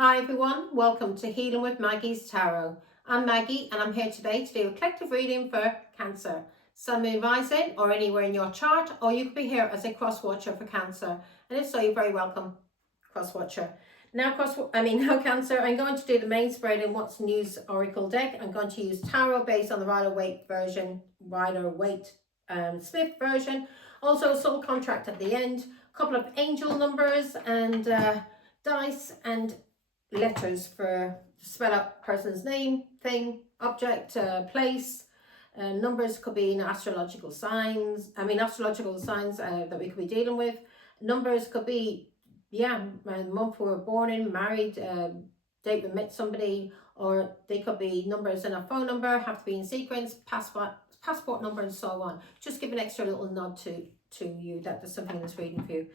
Hi everyone, welcome to Healing with Maggie's Tarot. I'm Maggie and I'm here today to do a collective reading for Cancer, Sun, Moon, Rising, or anywhere in your chart, or you could be here as a cross watcher for Cancer. And if so, you're very welcome, cross watcher. Now Cancer, I'm going to do the main spread in What's News Oracle deck. I'm going to use tarot based on the Rider-Waite version, Smith version. Also a soul contract at the end, a couple of angel numbers and dice and letters for spell out person's name, thing, object, place. Numbers could be in astrological signs that we could be dealing with. Numbers could be month we were born in, married, date we met somebody, or they could be numbers in a phone number, have to be in sequence, passport number, and so on. Just give an extra little nod to you that there's something in this reading for you.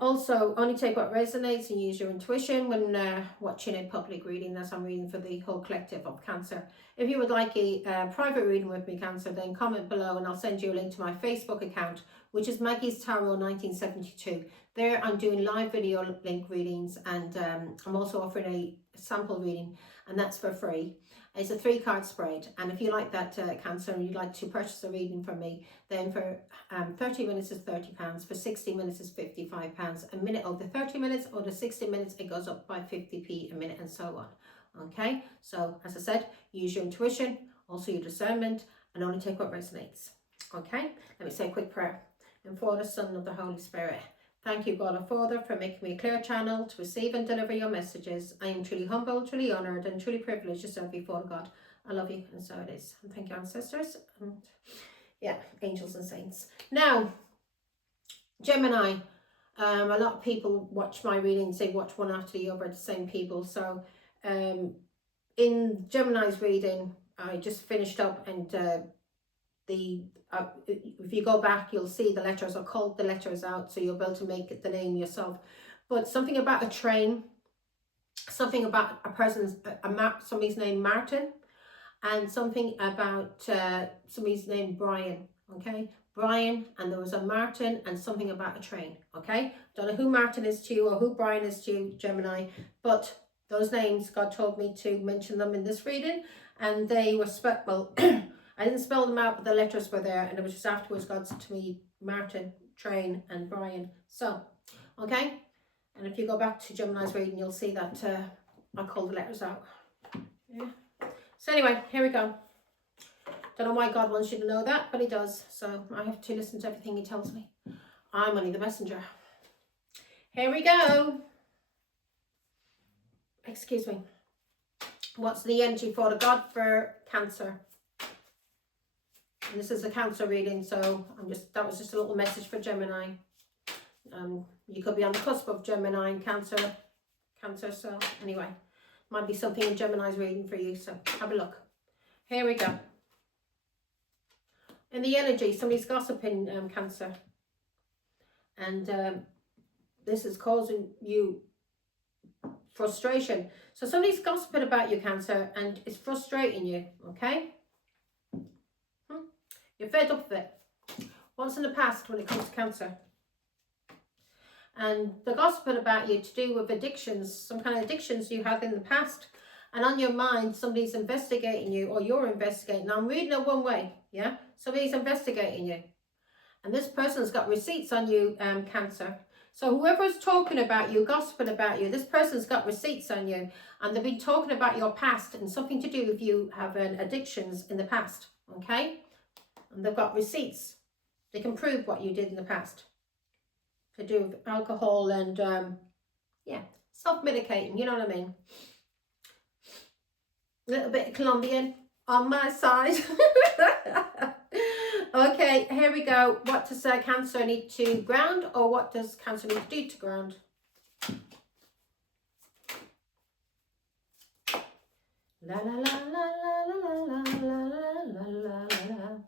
Also, only take what resonates and use your intuition when watching a public reading, as I'm reading for the whole collective of Cancer. If you would like a private reading with me, Cancer, then comment below and I'll send you a link to my Facebook account, which is Maggie's Tarot 1972. There I'm doing live video link readings, and I'm also offering a sample reading, and that's for free. It's a 3-card spread, and if you like that Cancer and you'd like to purchase a reading from me, then for 30 minutes is £30, for 60 minutes is £55, a minute over 30 minutes, or the 60 minutes it goes up by 50p a minute, and so on. Okay, so as I said, use your intuition, also your discernment, and only take what resonates. Okay, let me say a quick prayer. And for the Son of the Holy Spirit, thank you, God our Father, for making me a clear channel to receive and deliver your messages. I am truly humble, truly honoured, and truly privileged to serve before God. I love you, and so it is. And thank you, ancestors, and angels and saints. Now, Gemini. A lot of people watch my readings, they watch one after the other, the same people. So in Gemini's reading, I just finished up, and if you go back, you'll see the letters. I called the letters out, so you'll be able to make the name yourself. But something about a train, something about a person's, somebody's name Martin, and something about somebody's name Brian. Okay, Brian, and there was a Martin and something about a train. Okay, don't know who Martin is to you or who Brian is to you, Gemini, but those names, God told me to mention them in this reading, and they were I didn't spell them out, but the letters were there, and it was just afterwards God said to me, Martin, train, and Brian. So, okay, and if you go back to Gemini's reading, you'll see that I called the letters out. Yeah. So anyway, here we go. Don't know why God wants you to know that, but he does. So I have to listen to everything he tells me. I'm only the messenger. Here we go. Excuse me. What's the energy for the God for Cancer? And this is a Cancer reading, so that was just a little message for Gemini. You could be on the cusp of Gemini and Cancer. So anyway, might be something in Gemini's reading for you. So have a look. Here we go. In the energy, somebody's gossiping, Cancer, and this is causing you frustration. So somebody's gossiping about you, Cancer, and it's frustrating you. Okay. You're fed up with it. What's in the past when it comes to Cancer? And the gossiping about you to do with addictions, some kind of addictions you had in the past. And on your mind, somebody's investigating you, or you're investigating. Now, I'm reading it one way, yeah? Somebody's investigating you. And this person's got receipts on you, Cancer. So whoever's talking about you, gossiping about you, this person's got receipts on you. And they've been talking about your past and something to do with you having addictions in the past, okay? And they've got receipts. They can prove what you did in the past. To do with alcohol and, self-medicating, you know what I mean? A little bit of Colombian on my side. Okay, here we go. What does Cancer need to ground, or what does Cancer need to do to ground? La la la la la la la la la la.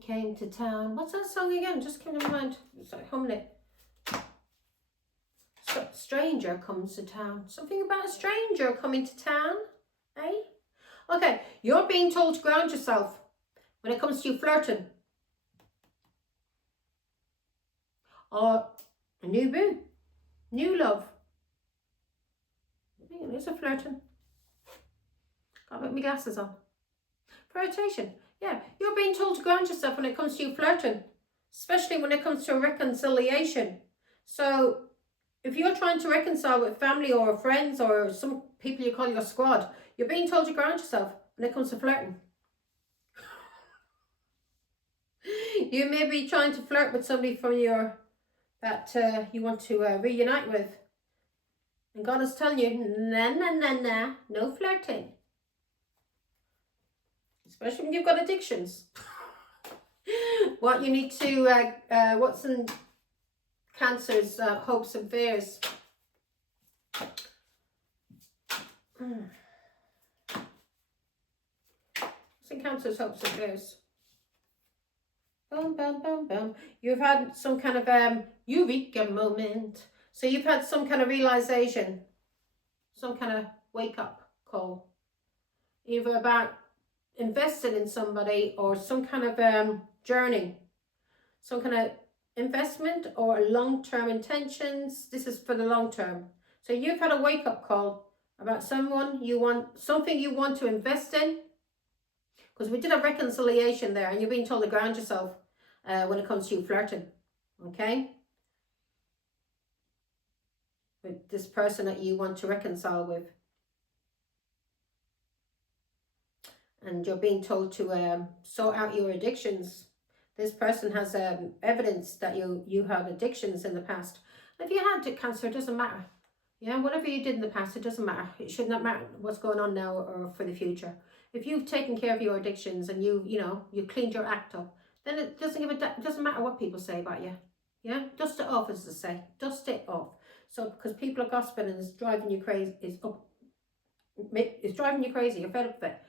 Came to town. What's that song again? Just came to mind. Sorry, humming it. Stranger comes to town. Something about a stranger coming to town, eh? Okay, you're being told to ground yourself when it comes to you flirting. Or A new boo. New love. There's a flirting. Gotta put my glasses on. Flirtation. Yeah, you're being told to ground yourself when it comes to you flirting. Especially when it comes to a reconciliation. So, if you're trying to reconcile with family or friends or some people you call your squad, you're being told to ground yourself when it comes to flirting. You may be trying to flirt with somebody from that you want to reunite with. And God is telling you, nah, no flirting. Especially when you've got addictions. What you need to, what's in Cancer's hopes and fears. What's in Cancer's hopes and fears? Boom, boom, boom, boom. You've had some kind of eureka moment. So you've had some kind of realization, some kind of wake up call, either about investing in somebody or some kind of journey, some kind of investment or long-term intentions. This is for the long term. So you've had a wake up call about something you want to invest in, because we did a reconciliation there and you're being told to ground yourself when it comes to you flirting, okay, with this person that you want to reconcile with. And you're being told to sort out your addictions. This person has evidence that you had addictions in the past. If you had Cancer, it doesn't matter. Yeah, whatever you did in the past, it doesn't matter. It should not matter what's going on now or for the future. If you've taken care of your addictions and you cleaned your act up, then it doesn't matter what people say about you. Yeah, dust it off, as they say. Dust it off. So because people are gossiping and it's driving you crazy, it's driving you crazy. You're fed up with it.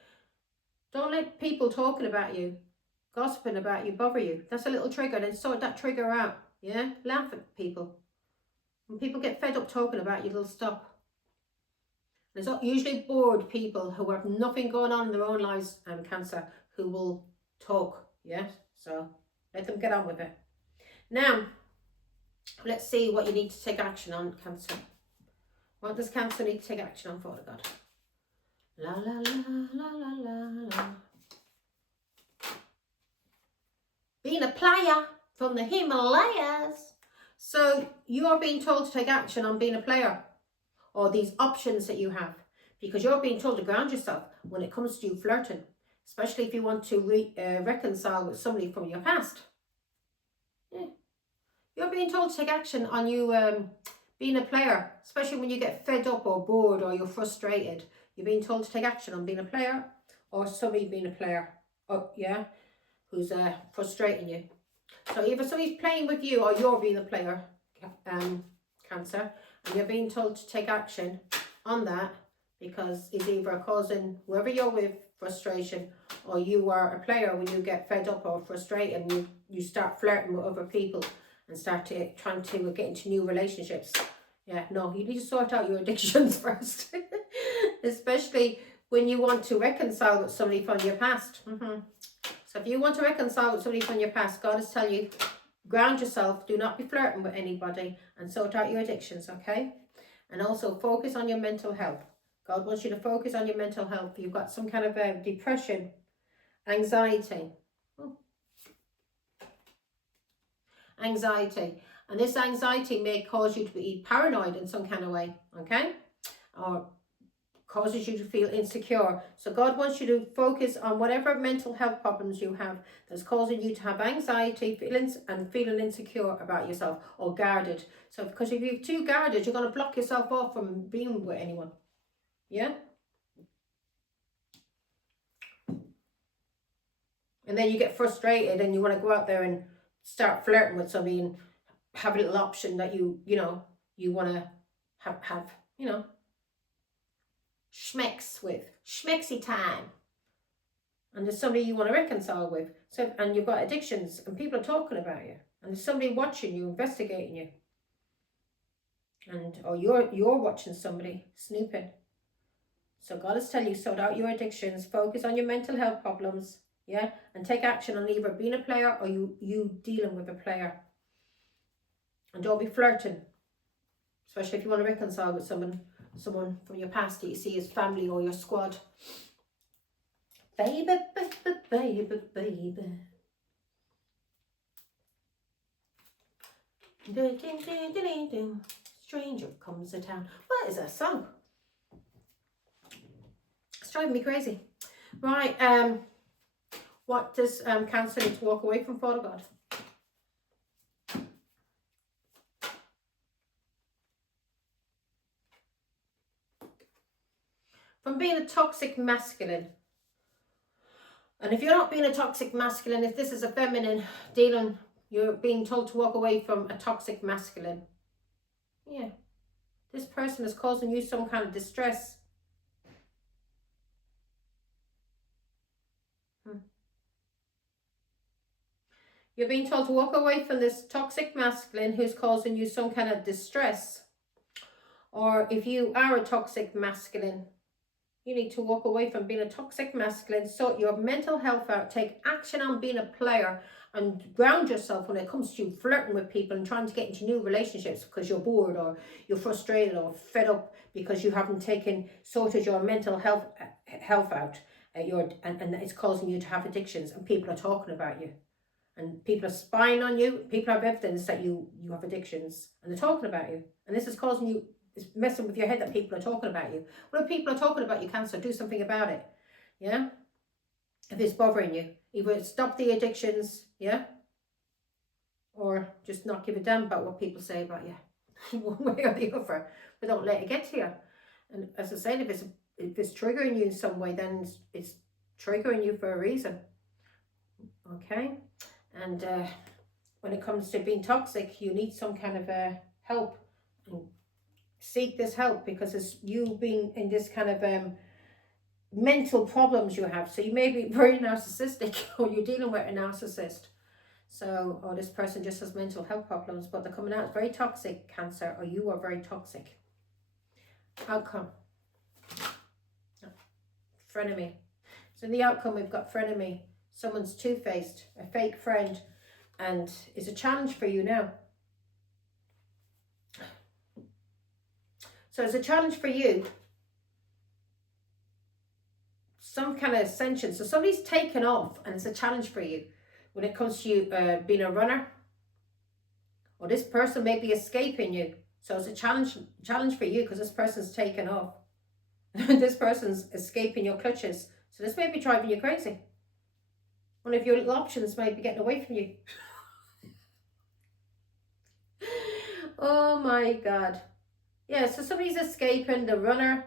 Don't let people talking about you, gossiping about you, bother you. That's a little trigger. Then sort that trigger out. Yeah, laugh at people. When people get fed up talking about you, they'll stop. There's usually bored people who have nothing going on in their own lives, Cancer, who will talk. Yeah, so let them get on with it. Now, let's see what you need to take action on, Cancer. What does Cancer need to take action on, Father God? La la la la la la la. Being a player from the Himalayas. So you are being told to take action on being a player, or these options that you have, because you're being told to ground yourself when it comes to you flirting, especially if you want to reconcile with somebody from your past. Yeah. You're being told to take action on you being a player, especially when you get fed up or bored or you're frustrated. You're being told to take action on being a player, or somebody being a player, who's frustrating you. So either somebody's playing with you or you're being a player, Cancer, and you're being told to take action on that, because it's either causing whoever you're with frustration, or you are a player when you get fed up or frustrated and you start flirting with other people and start trying to get into new relationships. Yeah, no, you need to sort out your addictions first. Especially when you want to reconcile with somebody from your past. So if you want to reconcile with somebody from your past, God is telling you, ground yourself, do not be flirting with anybody, and sort out your addictions, okay? And also focus on your mental health. God wants you to focus on your mental health. You've got some kind of depression, anxiety. Anxiety. And this anxiety may cause you to be paranoid in some kind of way, okay? Or causes you to feel insecure. So God wants you to focus on whatever mental health problems you have that's causing you to have anxiety, feelings, and feeling insecure about yourself, or guarded. So because if you're too guarded, you're going to block yourself off from being with anyone. Yeah? And then you get frustrated and you want to go out there and start flirting with somebody and have a little option that you want to have schmexy time, and there's somebody you want to reconcile with, so, and you've got addictions and people are talking about you, and there's somebody watching you, investigating you, or you're watching somebody snooping. So God is telling you, sort out your addictions, focus on your mental health problems, yeah, and take action on either being a player or you dealing with a player. And don't be flirting, especially if you want to reconcile with someone from your past that you see as family or your squad. Baby, baby, baby, baby. Stranger comes to town. What is that song? It's driving me crazy. Right, what does Cancer need to walk away from, Father God? From being a toxic masculine. And if you're not being a toxic masculine, if this is a feminine dealing, you're being told to walk away from a toxic masculine. Yeah. This person is causing you some kind of distress. You're being told to walk away from this toxic masculine who's causing you some kind of distress. Or if you are a toxic masculine, you need to walk away from being a toxic masculine, sort your mental health out, take action on being a player, and ground yourself when it comes to flirting with people and trying to get into new relationships because you're bored or you're frustrated or fed up because you haven't sorted your mental health out. And it's causing you to have addictions, and people are talking about you. And people are spying on you. People have evidence that you have addictions, and they're talking about you. And this is causing you, it's messing with your head that people are talking about you. Well, if people are talking about you, Cancer, do something about it. Yeah? If it's bothering you, either stop the addictions, yeah? Or just not give a damn about what people say about you, one way or the other. But don't let it get to you. And as I said, if it's triggering you in some way, then it's triggering you for a reason. Okay? And when it comes to being toxic, you need some kind of help, and seek this help, because it's you being in this kind of mental problems you have. So you may be very narcissistic, or you're dealing with a narcissist. So, or this person just has mental health problems, but they're coming out as very toxic, Cancer, or you are very toxic. Outcome. Frenemy. So in the outcome, we've got frenemy. Someone's two-faced, a fake friend, and is a challenge for you now. So it's a challenge for you. Some kind of ascension. So somebody's taken off, and it's a challenge for you when it comes to you being a runner. Or this person may be escaping you. So it's a challenge for you, because this person's taken off. This person's escaping your clutches. So this may be driving you crazy. One of your little options might be getting away from you. Oh my God. Yeah, so somebody's escaping, the runner.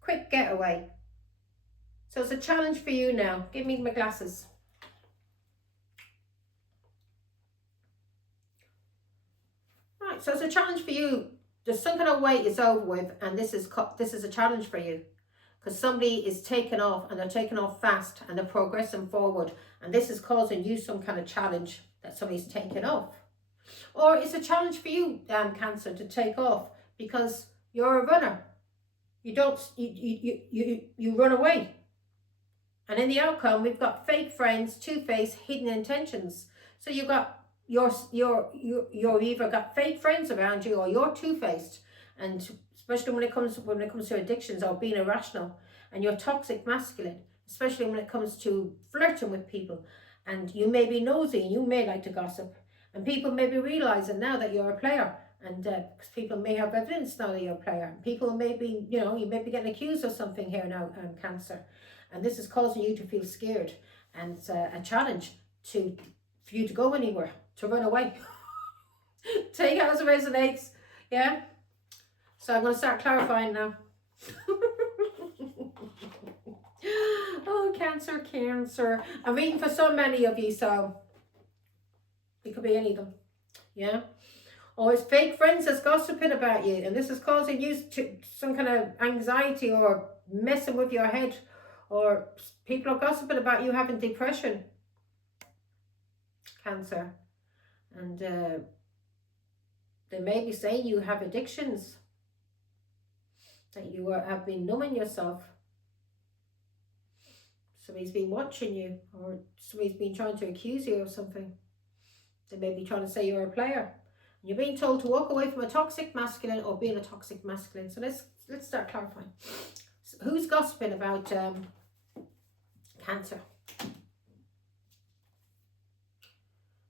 Quick getaway. So it's a challenge for you now. Give me my glasses. Right, so it's a challenge for you. The some kind of wait is over with, and this is a challenge for you. Because somebody is taking off, and they're taking off fast, and they're progressing forward. And this is causing you some kind of challenge that somebody's taking off. Or it's a challenge for you, Cancer, to take off, because you're a runner. You run away. And in the outcome, we've got fake friends, two-faced, hidden intentions. So you've got you're either got fake friends around you, or you're two-faced. And especially when it comes to addictions or being irrational, and you're toxic masculine, especially when it comes to flirting with people. And you may be nosy, and you may like to gossip, and people may be realizing now that you're a player, and because people may have evidence now that you're a player. People may be, you may be getting accused of something here now, Cancer, and this is causing you to feel scared, and it's a challenge for you to go anywhere, to run away. Take it as it resonates, yeah. So I'm going to start clarifying now. Oh, Cancer. I'm reading for so many of you, so it could be any of them. Yeah. Or it's fake friends that's gossiping about you, and this is causing you to some kind of anxiety or messing with your head, or people are gossiping about you having depression, Cancer. And they may be saying you have addictions, that you have been numbing yourself. Somebody's been watching you, or somebody's been trying to accuse you of something. They may be trying to say you're a player. You're being told to walk away from a toxic masculine or being a toxic masculine. So let's start clarifying. So who's gossiping about Cancer?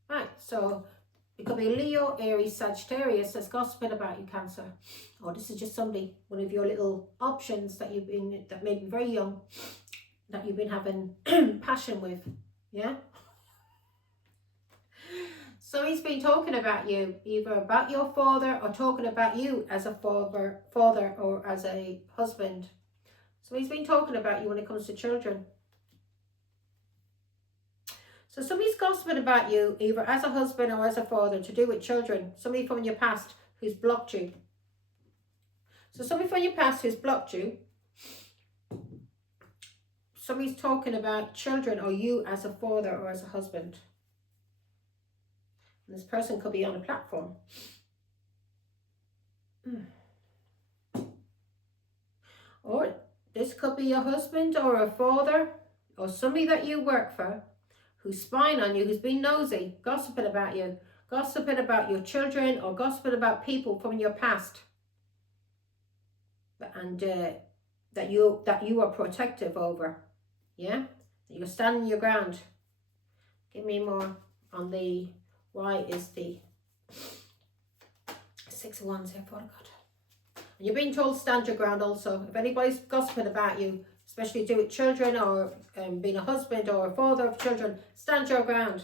Right, so it could be Leo, Aries, Sagittarius that's gossiping about you, Cancer. Or this is just somebody, one of your little options that you've been, that may be very young, that you've been having passion with. Yeah? So he's been talking about you, either about your father or talking about you as a father or as a husband. So he's been talking about you when it comes to children. So somebody's gossiping about you, either as a husband or as a father, to do with children. Somebody from your past who's blocked you. So somebody from your past who's blocked you. Somebody's talking about children or you as a father or as a husband. And this person could be on a platform. Or this could be a husband or a father or somebody that you work for, who's spying on you, who's been nosy, gossiping about you, gossiping about your children, or gossiping about people from your past, and that you are protective over. Yeah, that you're standing your ground. Give me more on the why is the 6 of Wands here, Father God. And you're being told stand your ground also. If anybody's gossiping about you, especially do with children or being a husband or a father of children, stand your ground.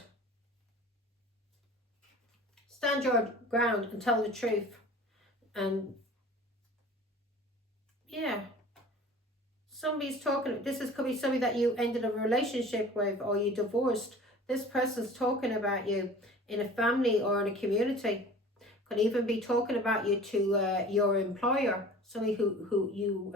Stand your ground and tell the truth. And yeah, somebody's talking, could be somebody that you ended a relationship with or you divorced. This person's talking about you in a family or in a community. Could even be talking about you to your employer, somebody who you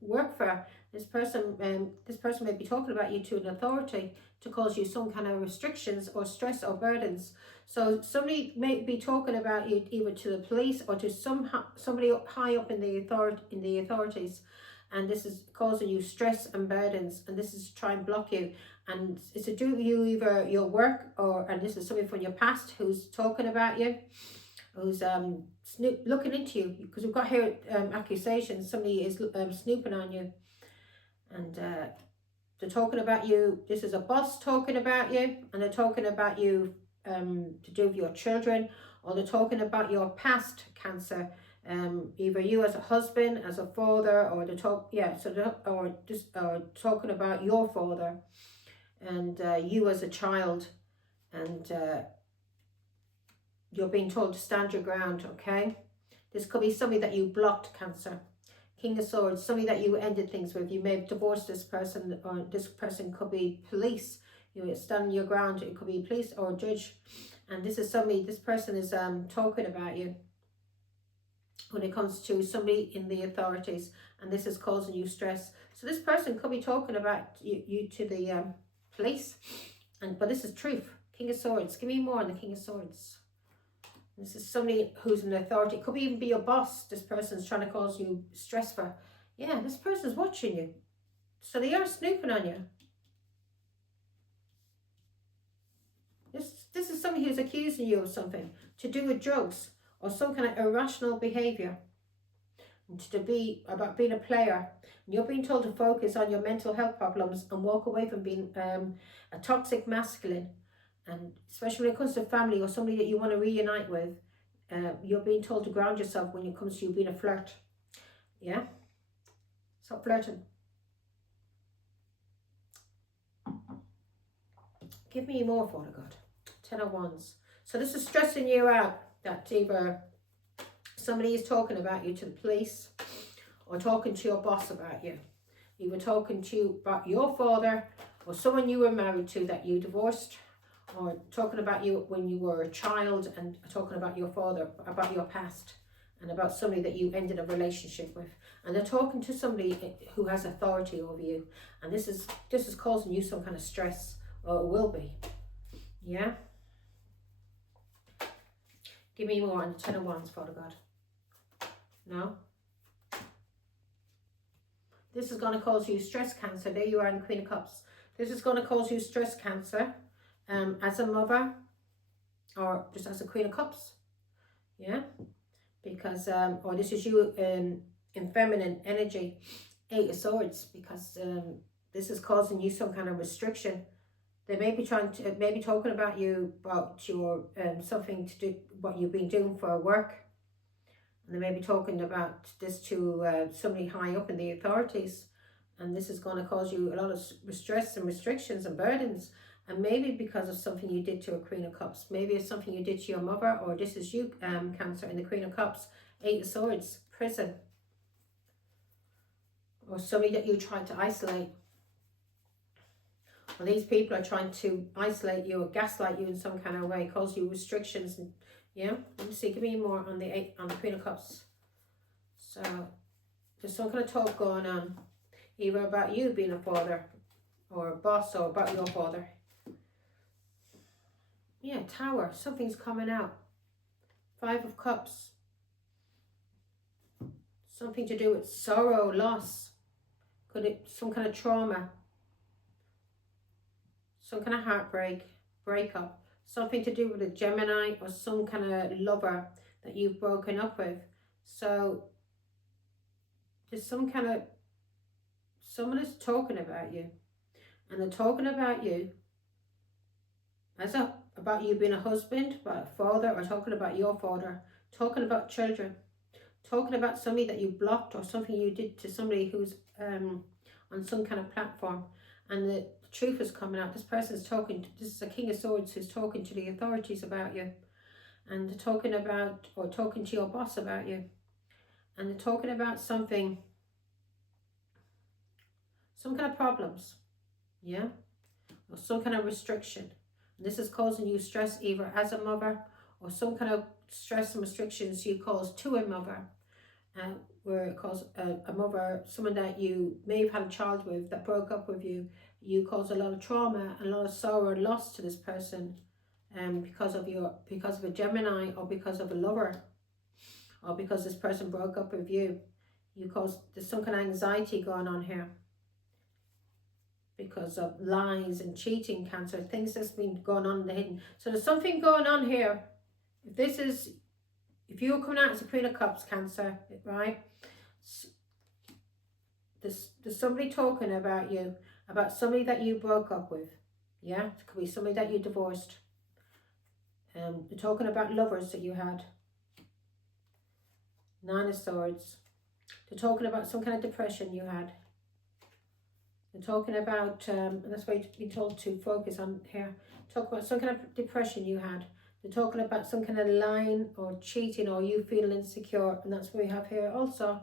work for. This person may be talking about you to an authority to cause you some kind of restrictions or stress or burdens. So somebody may be talking about you either to the police or to somebody high up in the authorities, and this is causing you stress and burdens, and this is to try and block you. And it's to do with you, either your work and this is somebody from your past who's talking about you, who's looking into you, because we've got here accusations. Somebody is snooping on you, and they're talking about you. This is a boss talking about you, and they're talking about you to do with your children, or they're talking about your past, Cancer. Either you as a husband, as a father, or talking about your father and you as a child, and you're being told to stand your ground. Okay, this could be somebody that you blocked, Cancer. King of Swords, somebody that you ended things with. You may have divorced this person, or this person could be police. You stand your ground. It could be police or a judge, and this person is talking about you when it comes to somebody in the authorities, and this is causing you stress. So this person could be talking about you to the police, but this is truth. King of Swords, give me more on the King of Swords. This is somebody who's an authority. It could even be your boss. This person's trying to cause you stress for. Yeah, this person's watching you. So they are snooping on you. This is somebody who's accusing you of something to do with drugs or some kind of irrational behavior. And to be about being a player. And you're being told to focus on your mental health problems and walk away from being a toxic masculine. And especially when it comes to family or somebody that you want to reunite with, you're being told to ground yourself when it comes to you being a flirt. Yeah? Stop flirting. Give me more, Father God. 10 of Wands. So this is stressing you out, that either somebody is talking about you to the police or talking to your boss about you. Either talking to you about your father or someone you were married to that you divorced, or talking about you when you were a child and talking about your father, about your past, and about somebody that you ended a relationship with. And they're talking to somebody who has authority over you, and this is causing you some kind of stress, or it will be. Yeah? Give me more on the 10 of Wands, Father God. No? This is going to cause you stress, Cancer. There you are in the Queen of Cups. This is going to cause you stress, Cancer, as a mother or just as a Queen of Cups. Yeah, because or this is you in feminine energy, 8 of Swords, because this is causing you some kind of restriction. They may be trying to, maybe talking about you, about your something to do, what you've been doing for work. And they may be talking about this to somebody high up in the authorities. And this is going to cause you a lot of stress and restrictions and burdens. And maybe because of something you did to a Queen of Cups. Maybe it's something you did to your mother, or this is you, Cancer, in the Queen of Cups. 8 of Swords, prison. Or somebody that you tried to isolate. Or these people are trying to isolate you or gaslight you in some kind of way, cause you restrictions. And yeah, let me see, give me more on the Queen of Cups. So there's some kind of talk going on, either about you being a father or a boss, or about your father. Yeah, Tower, something's coming out. 5 of Cups. Something to do with sorrow, loss. Could it some kind of trauma? Some kind of heartbreak, breakup. Something to do with a Gemini or some kind of lover that you've broken up with. So there's some kind of, someone is talking about you, and they're talking about you as about you being a husband, about a father, or talking about your father, talking about children, talking about somebody that you blocked, or something you did to somebody who's on some kind of platform. And the truth is coming out. This person is talking, this is a King of Swords who's talking to the authorities about you, and they're talking about, or talking to your boss about you, and they're talking about something, some kind of problems, yeah, or some kind of restriction. And this is causing you stress, either as a mother, or some kind of stress and restrictions you cause to a mother, where it caused a mother, someone that you may have had a child with that broke up with you. You cause a lot of trauma and a lot of sorrow and loss to this person, because of a Gemini, or because of a lover, or because this person broke up with you. There's some kind of anxiety going on here because of lies and cheating, Cancer, things that's been going on in the hidden. So there's something going on here. If you're coming out as a Queen of Cups, Cancer, right? There's somebody talking about you, about somebody that you broke up with. Yeah, it could be somebody that you divorced. They're talking about lovers that you had. 9 of Swords. They're talking about some kind of depression you had. They're talking about, and that's why you've been told to focus on here. Talk about some kind of depression you had. They're talking about some kind of lying or cheating, or you feeling insecure, and that's what we have here also.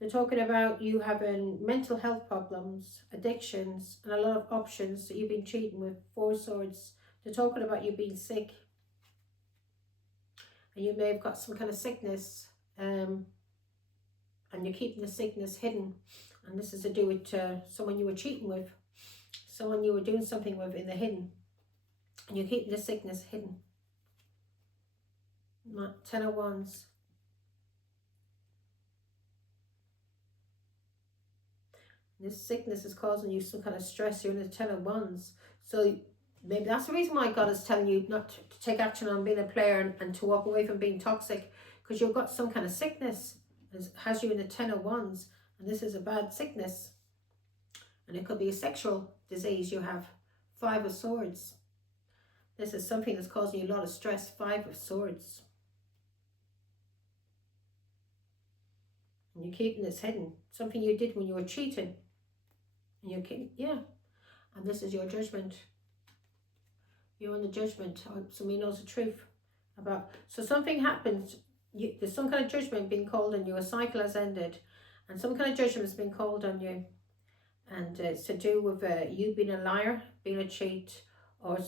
They're talking about you having mental health problems, addictions, and a lot of options that you've been treating with. 4 Swords. They're talking about you being sick, and you may have got some kind of sickness, and you're keeping the sickness hidden. And this is to do with someone you were cheating with, someone you were doing something with in the hidden, and you're keeping the sickness hidden. 10 of Wands. This sickness is causing you some kind of stress. You're in the 10 of Wands. So maybe that's the reason why God is telling you not to take action on being a player, and to walk away from being toxic, because you've got some kind of sickness. It has you in the 10 of Wands. And this is a bad sickness. And it could be a sexual disease you have. 5 of Swords. This is something that's causing you a lot of stress. 5 of Swords. And you're keeping this hidden. Something you did when you were cheating. And you're keeping, yeah. And this is your judgment. You're in the judgment. Somebody knows the truth about. So something happens. There's some kind of judgment being called on you. A cycle has ended. And some kind of judgment has been called on you. And it's to do with you being a liar, being a cheat, or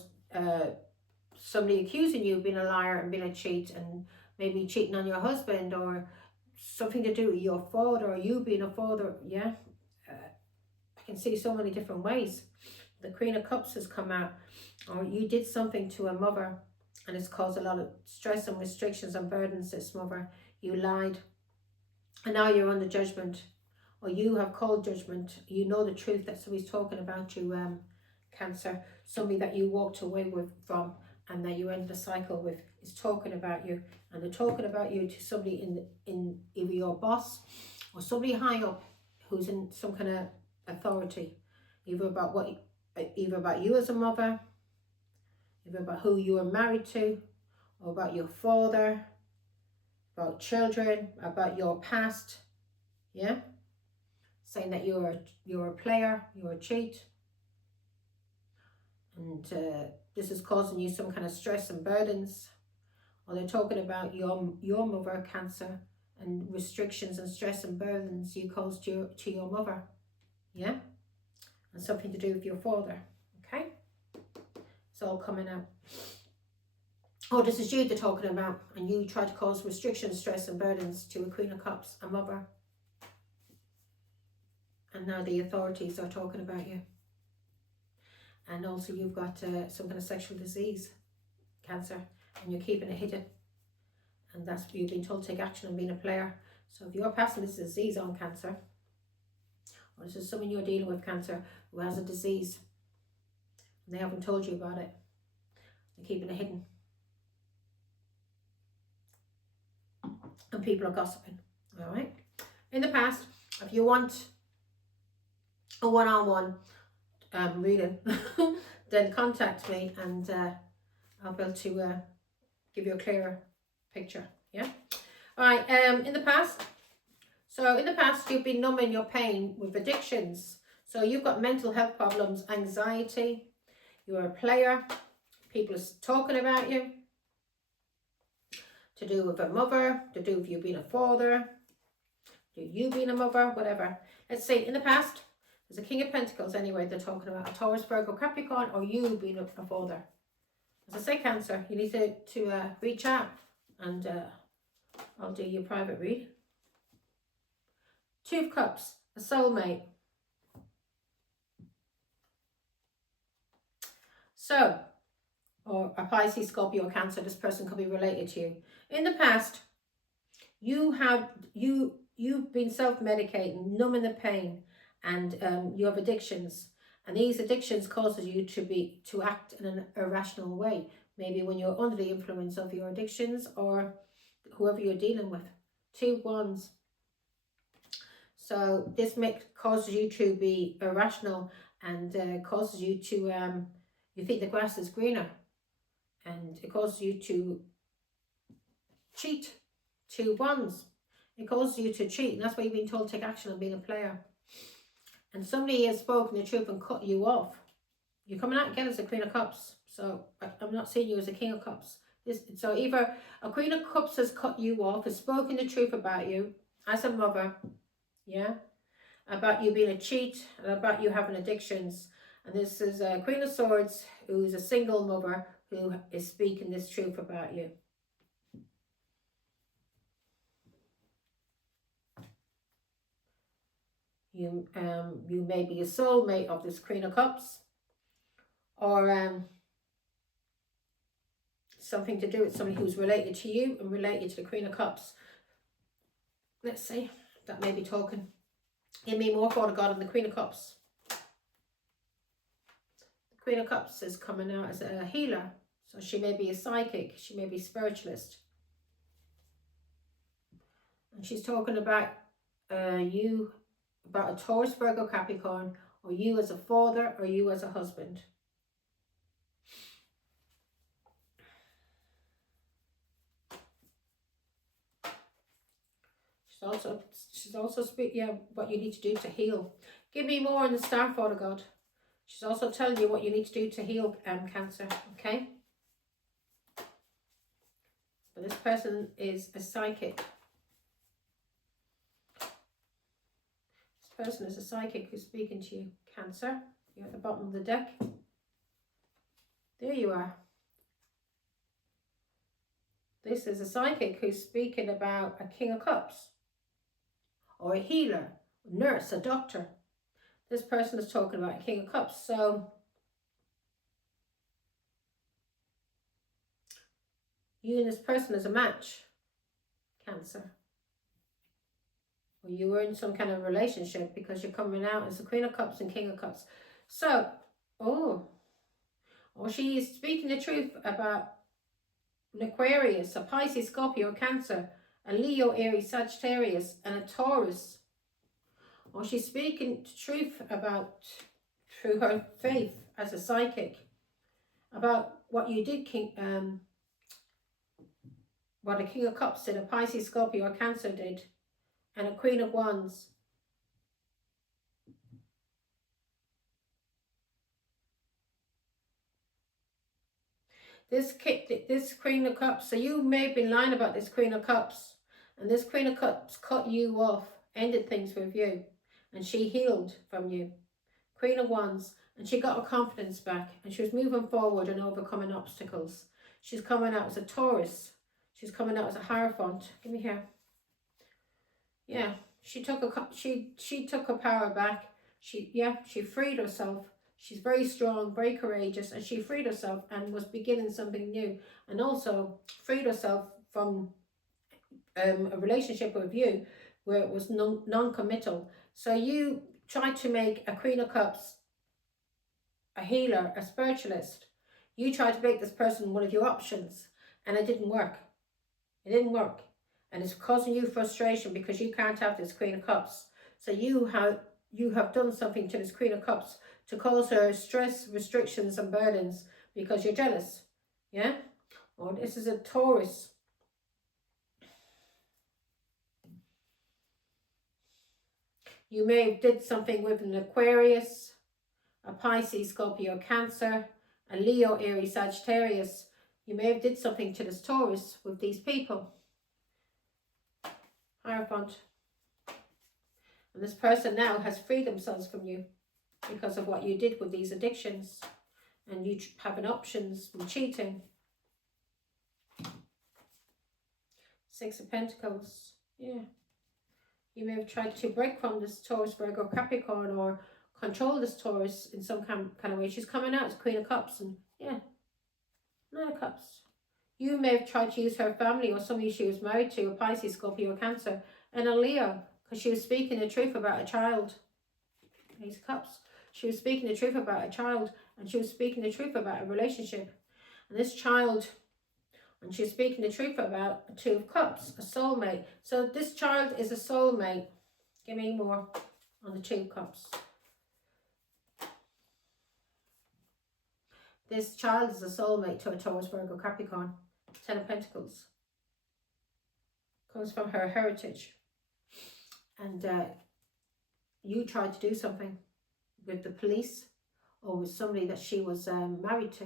somebody accusing you of being a liar and being a cheat, and maybe cheating on your husband, or something to do with your father, or you being a father. Yeah, I can see so many different ways. The Queen of Cups has come out, or you did something to a mother, and it's caused a lot of stress and restrictions and burdens to this mother. You lied. And now you're under judgment, or you have called judgment. You know the truth that somebody's talking about you, Cancer. Somebody that you walked away from, and that you end a cycle with is talking about you, and they're talking about you to somebody in either your boss or somebody high up who's in some kind of authority, either about you as a mother, either about who you are married to, or about your father, about children, about your past, yeah, saying that you're a player, you're a cheat, and this is causing you some kind of stress and burdens. Or they're talking about your mother, Cancer, and restrictions and stress and burdens you caused to your mother, yeah, and something to do with your father, okay? It's all coming out. Oh, this is you they're talking about, and you try to cause restrictions, stress and burdens to a Queen of Cups, a mother. And now the authorities are talking about you. And also you've got some kind of sexual disease, Cancer, and you're keeping it hidden. And that's what you've been told to take action on being a player. So if you're passing this disease on, Cancer, or this is someone you're dealing with, Cancer, who has a disease, and they haven't told you about it, they're keeping it hidden. And people are gossiping, all right? In the past, if you want a one-on-one reading, then contact me, and I'll be able to give you a clearer picture, yeah? All right, in the past, you've been numbing your pain with addictions. So you've got mental health problems, anxiety, you're a player, people are talking about you, to do with a mother, to do with you being a father, to you being a mother, whatever. Let's see, in the past, there's a King of Pentacles anyway, they're talking about a Taurus, Virgo, Capricorn, or you being a father. As I say, Cancer, you need to reach out, and I'll do your private read. Two of Cups, a soulmate. So, or a Pisces, Scorpio, or Cancer, this person could be related to you. In the past, you've been self-medicating, numbing the pain, and you have addictions. And these addictions causes you to act in an irrational way. Maybe when you're under the influence of your addictions, or whoever you're dealing with. 2 Wands. So this causes you to be irrational, and causes you to, you think the grass is greener. And it causes you to cheat. 2 Wands. It causes you to cheat, and that's why you've been told to take action on being a player. And somebody has spoken the truth and cut you off. You're coming out again as a Queen of Cups. So I'm not seeing you as a King of Cups. So either a Queen of Cups has cut you off, has spoken the truth about you as a mother, yeah, about you being a cheat, and about you having addictions. And this is a Queen of Swords, who's a single mother, who is speaking this truth about you. You may be a soulmate of this Queen of Cups, or something to do with somebody who's related to you and related to the Queen of Cups. Let's see, that may be talking. Give me more for the God and the Queen of Cups. The Queen of Cups is coming out as a healer. So she may be a psychic, she may be a spiritualist. And she's talking about you, about a Taurus, Virgo, Capricorn, or you as a father, or you as a husband. She's also speaking what you need to do to heal. Give me more in the Star, Father God. She's also telling you what you need to do to heal Cancer, okay? But this person is a psychic. This person is a psychic who's speaking to you, Cancer. You're at the bottom of the deck. There you are. This is a psychic who's speaking about a King of Cups, or a healer, a nurse, a doctor. This person is talking about a King of Cups. So you and this person is a match, Cancer. Or you were in some kind of relationship, because you're coming out as a Queen of Cups and King of Cups. So, Or she is speaking the truth about an Aquarius, a Pisces, Scorpio, Cancer, a Leo, Aries, Sagittarius, and a Taurus. Or she's speaking the truth about, through her faith as a psychic, about what you did, what a King of Cups did, a Pisces, Scorpio, or Cancer did, and a Queen of Wands. This Queen of Cups, so you may have been lying about this Queen of Cups, and this Queen of Cups cut you off, ended things with you, and she healed from you. Queen of Wands, and she got her confidence back, and she was moving forward and overcoming obstacles. She's coming out as a Taurus. She's coming out as a Hierophant. Give me here. Yeah, she took her power back. She freed herself. She's very strong, very courageous, and she freed herself and was beginning something new, and also freed herself from a relationship with you where it was non-committal. So you tried to make a Queen of Cups a healer, a spiritualist. You tried to make this person one of your options, and it didn't work. It didn't work, and it's causing you frustration because you can't have this Queen of Cups. So you have done something to this Queen of Cups to cause her stress, restrictions, and burdens because you're jealous. Yeah? Or this is a Taurus. You may have did something with an Aquarius, a Pisces, Scorpio, Cancer, a Leo, Aries, Sagittarius. You may have did something to this Taurus with these people. Hierophant. And this person now has freed themselves from you because of what you did with these addictions. And you having options from cheating. Six of Pentacles. Yeah. You may have tried to break from this Taurus, Virgo, Capricorn, or control this Taurus in some kind of way. She's coming out as Queen of Cups, and yeah, Nine of Cups. You may have tried to use her family or somebody she was married to, a Pisces, Scorpio, Cancer, and a Leo, because she was speaking the truth about a child. Ace of Cups. She was speaking the truth about a child, and she was speaking the truth about a relationship. And this child, and she's speaking the truth about a Two of Cups, a soulmate. So this child is a soulmate. Give me more on the Two of Cups. This child is a soulmate to a Taurus, Virgo, Capricorn. Ten of Pentacles. Comes from her heritage. And you tried to do something with the police or with somebody that she was married to.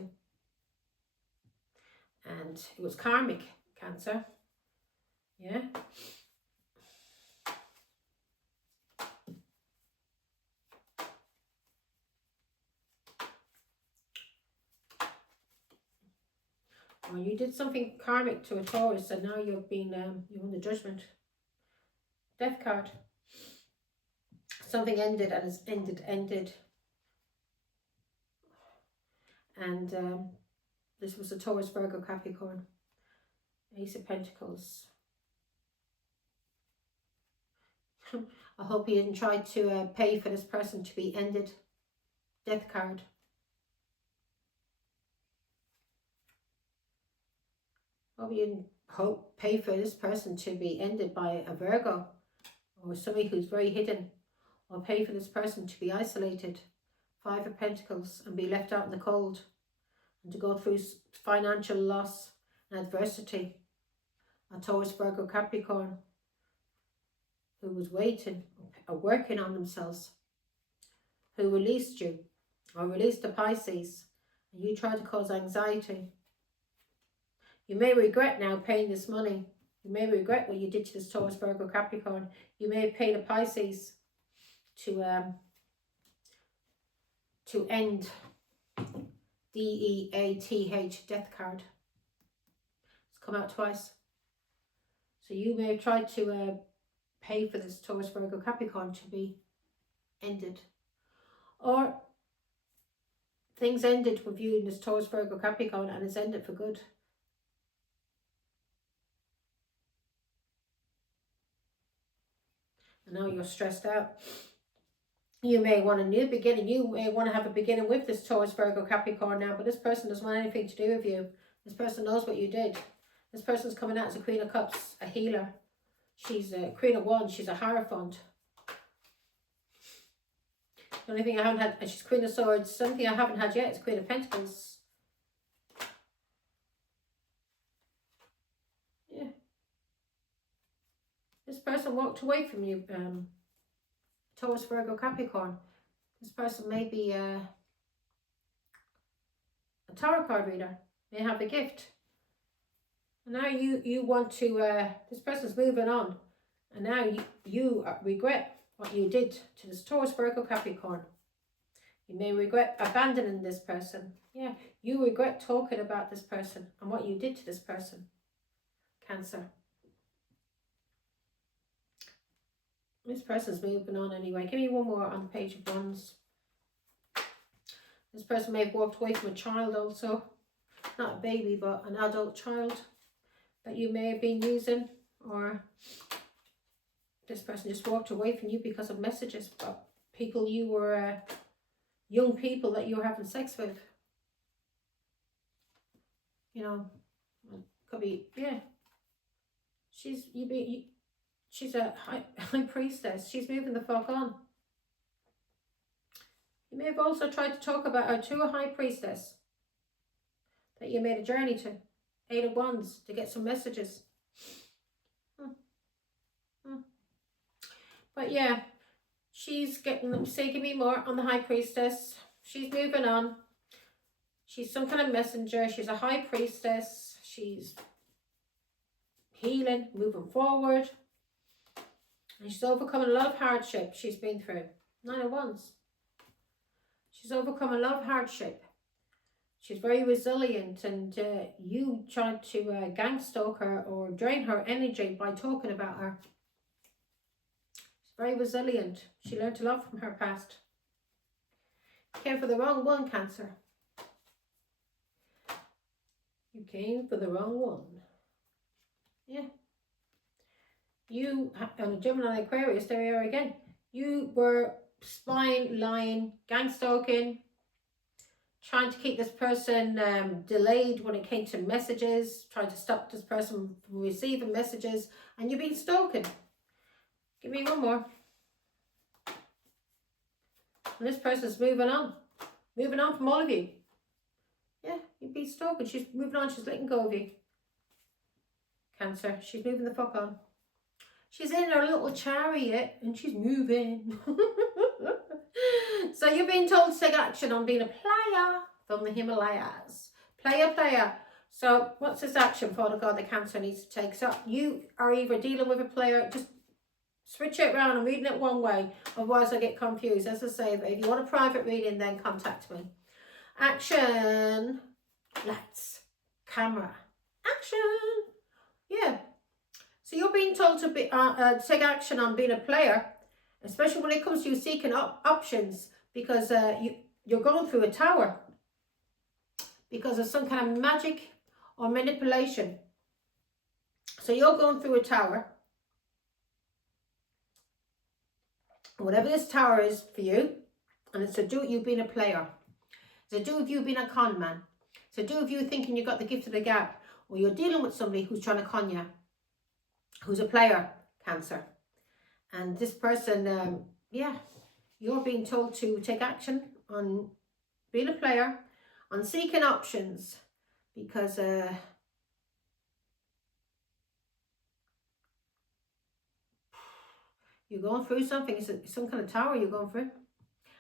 And it was karmic, Cancer. Yeah. Or you did something karmic to a Taurus, and now you've been you're on the Judgment. Death card. Something ended, and it's ended. And this was a Taurus, Virgo, Capricorn. Ace of Pentacles. I hope you didn't try to pay for this person to be ended. Death card. Hope you didn't pay for this person to be ended by a Virgo or somebody who's very hidden, or pay for this person to be isolated. Five of Pentacles, and be left out in the cold, and to go through financial loss and adversity. A Taurus, Virgo, Capricorn who was waiting or working on themselves, who released you or released the Pisces, and you tried to cause anxiety. You may regret now paying this money. You may regret what you did to this Taurus, Virgo, Capricorn. You may have paid a Pisces to end. DEATH, death card. It's come out twice. So you may have tried to pay for this Taurus, Virgo, Capricorn to be ended. Or things ended with you in this Taurus, Virgo, Capricorn, and it's ended for good. And now you're stressed out. You may want a new beginning. You may want to have a beginning with this Taurus, Virgo, Capricorn now, but this person doesn't want anything to do with you. This person knows what you did. This person's coming out as a Queen of Cups, a healer. She's a Queen of Wands. She's a Hierophant. The only thing I haven't had, and she's Queen of Swords. Something I haven't had yet is Queen of Pentacles. Yeah. This person walked away from you, Taurus, Virgo, Capricorn. This person may be a tarot card reader. They have a gift. And now you want to, this person's moving on. And now you regret what you did to this Taurus, Virgo, Capricorn. You may regret abandoning this person. Yeah, you regret talking about this person and what you did to this person. Cancer. This person's moving on anyway. Give me one more on the Page of Wands. This person may have walked away from a child also. Not a baby, but an adult child that you may have been using. Or this person just walked away from you because of messages about people you were, young people that you were having sex with. You know, could be, yeah. She's a high priestess. She's moving the fuck on. You may have also tried to talk about her to a high priestess that you made a journey to. 8 of Wands, to get some messages. But yeah, she's getting, say, give me more on the high priestess. She's moving on. She's some kind of messenger. She's a high priestess. She's healing, moving forward. And she's overcoming a lot of hardship she's been through. 9 of Wands. She's overcome a lot of hardship. She's very resilient, and you tried to gang stalk her or drain her energy by talking about her. She's very resilient. She learned a lot from her past. Came for the wrong one, Cancer. You came for the wrong one. Yeah. You, on a Gemini Aquarius, there we are again. You were spying, lying, gang stalking, trying to keep this person delayed when it came to messages, trying to stop this person from receiving messages, and you've been stalking. Give me one more. And this person's moving on from all of you. Yeah, you've been stalking. She's moving on. She's letting go of you. Cancer. She's moving the fuck on. She's in her little chariot and she's moving. So you're being told to take action on being a player from the Himalayas. Player. So what's this action, Father God, that Cancer needs to take? So you are either dealing with a player, just switch it around. I'm reading it one way, otherwise I get confused. As I say, if you want a private reading, then contact me. Action. Lights. Camera. Action. Yeah. So you're being told to be take action on being a player, especially when it comes to you seeking options, because you're going through a tower because of some kind of magic or manipulation. So you're going through a tower. Whatever this tower is for you, and it's to do with you being a player. It's to do with you being a con man. It's to do with you thinking you've got the gift of the gab, or you're dealing with somebody who's trying to con you, who's a player, Cancer. And this person, yeah, you're being told to take action on being a player, on seeking options, because you're going through something. It's some kind of tower you're going through.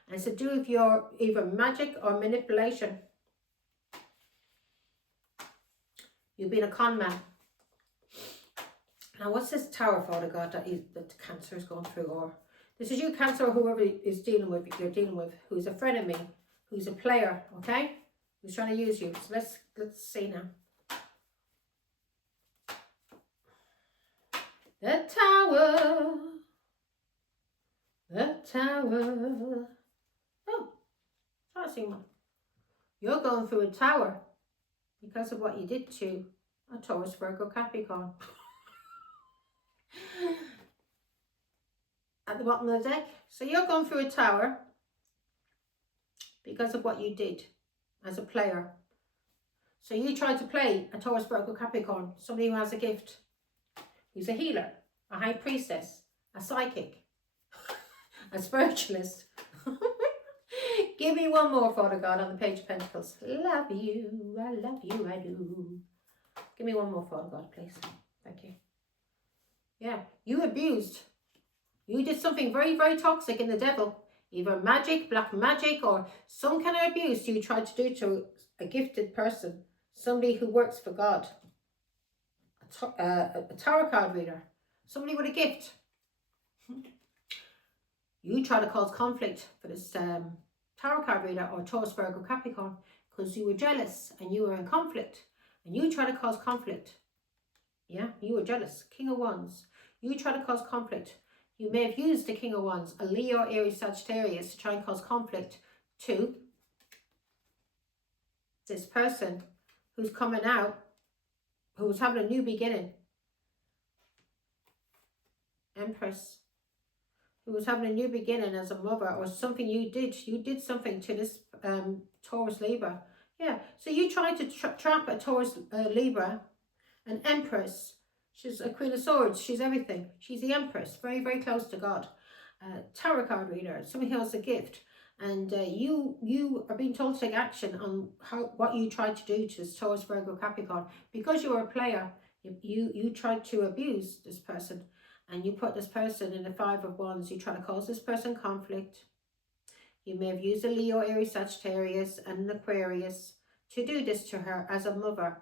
And it's to do with your either magic or manipulation. You've been a con man. Now, what's this tower, Father God, that Cancer is going through? Or this is you, Cancer, or whoever is dealing with, you're dealing with, who's a friend of me, who's a player, okay? Who's trying to use you. So let's see now. The tower. The tower. Oh, I see one. You're going through a tower because of what you did to a Taurus, Virgo, Capricorn. at the bottom of the deck. So you're going through a tower because of what you did as a player. So you tried to play a Taurus, Virgo, Capricorn, somebody who has a gift, who's a healer, a high priestess, a psychic, a spiritualist. Give me one more, Father God, on the Page of Pentacles. Love you, I do. Give me one more, Father God, please. Thank you. Yeah, you abused. You did something very, very toxic in the devil. Either magic, black magic, or some kind of abuse you tried to do to a gifted person. Somebody who works for God. A tarot card reader. Somebody with a gift. You try to cause conflict for this tarot card reader or Taurus, Virgo, Capricorn, because you were jealous and you were in conflict. And you try to cause conflict. Yeah, you were jealous. King of Wands. You try to cause conflict. You may have used the King of Wands, a Leo, Aries, Sagittarius, to try and cause conflict to this person who's coming out, who's having a new beginning. Empress. Who was having a new beginning as a mother, or something you did. You did something to this Taurus Libra. Yeah, so you tried to trap a Taurus Libra, an Empress. She's a Queen of Swords. She's everything. She's the Empress, very, very close to God. Tarot card reader, somebody who has a gift. And you are being told to take action on what you tried to do to this Taurus, Virgo, Capricorn. Because you were a player, you tried to abuse this person. And you put this person in the Five of Wands. You try to cause this person conflict. You may have used a Leo, Aries, Sagittarius, and an Aquarius to do this to her as a mother,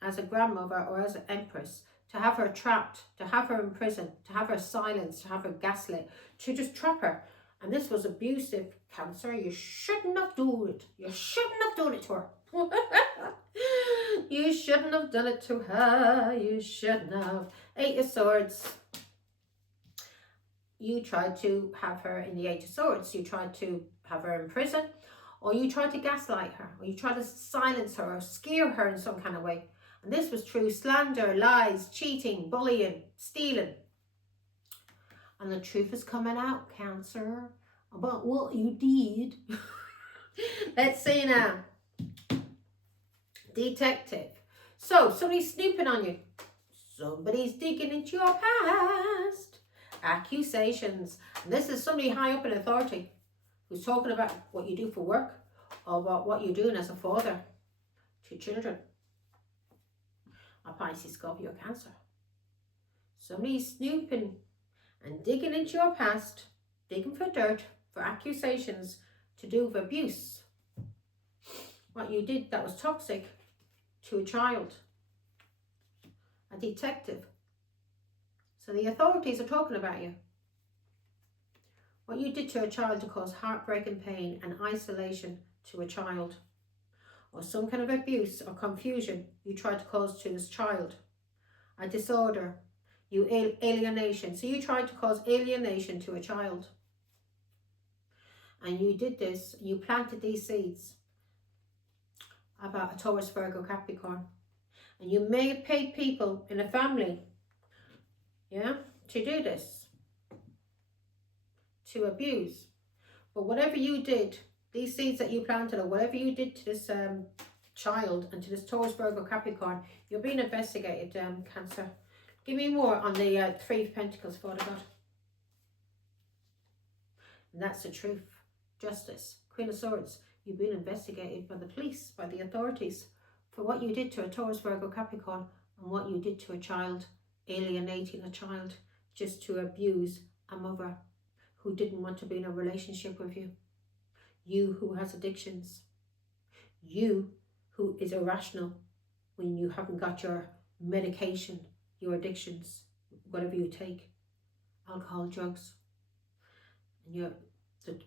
as a grandmother, or as an Empress. To have her trapped, to have her in prison, to have her silenced, to have her gaslit, to just trap her. And this was abusive, Cancer. You shouldn't have done it. You shouldn't have done it to her. You shouldn't have done it to her. You shouldn't have. Eight of Swords. You tried to have her in the Eight of Swords. You tried to have her in prison, or you tried to gaslight her, or you tried to silence her or scare her in some kind of way. And this was through slander, lies, cheating, bullying, stealing. And the truth is coming out, Cancer, about what you did. Let's see now. Detective. So, somebody's snooping on you. Somebody's digging into your past. Accusations. And this is somebody high up in authority who's talking about what you do for work, or about what you're doing as a father to children. A Pisces, Scorpio, Cancer. Somebody's snooping and digging into your past, digging for dirt, for accusations to do with abuse. What you did that was toxic to a child. A detective. So the authorities are talking about you. What you did to a child to cause heartbreak and pain and isolation to a child. Or some kind of abuse or confusion you tried to cause to this child. A disorder. Alienation. So you tried to cause alienation to a child. And you did this. You planted these seeds about a Taurus, Virgo, Capricorn. And you may have paid people in a family, yeah, to do this. To abuse. But whatever you did, these seeds that you planted, or whatever you did to this child and to this Taurus, Virgo, Capricorn, you're being investigated, Cancer. Give me more on the Three of Pentacles, Father God. And that's the truth. Justice. Queen of Swords. You've been investigated by the police, by the authorities, for what you did to a Taurus, Virgo, Capricorn, and what you did to a child, alienating a child, just to abuse a mother who didn't want to be in a relationship with you. You who has addictions. You who is irrational when you haven't got your medication, your addictions, whatever you take, alcohol, drugs. And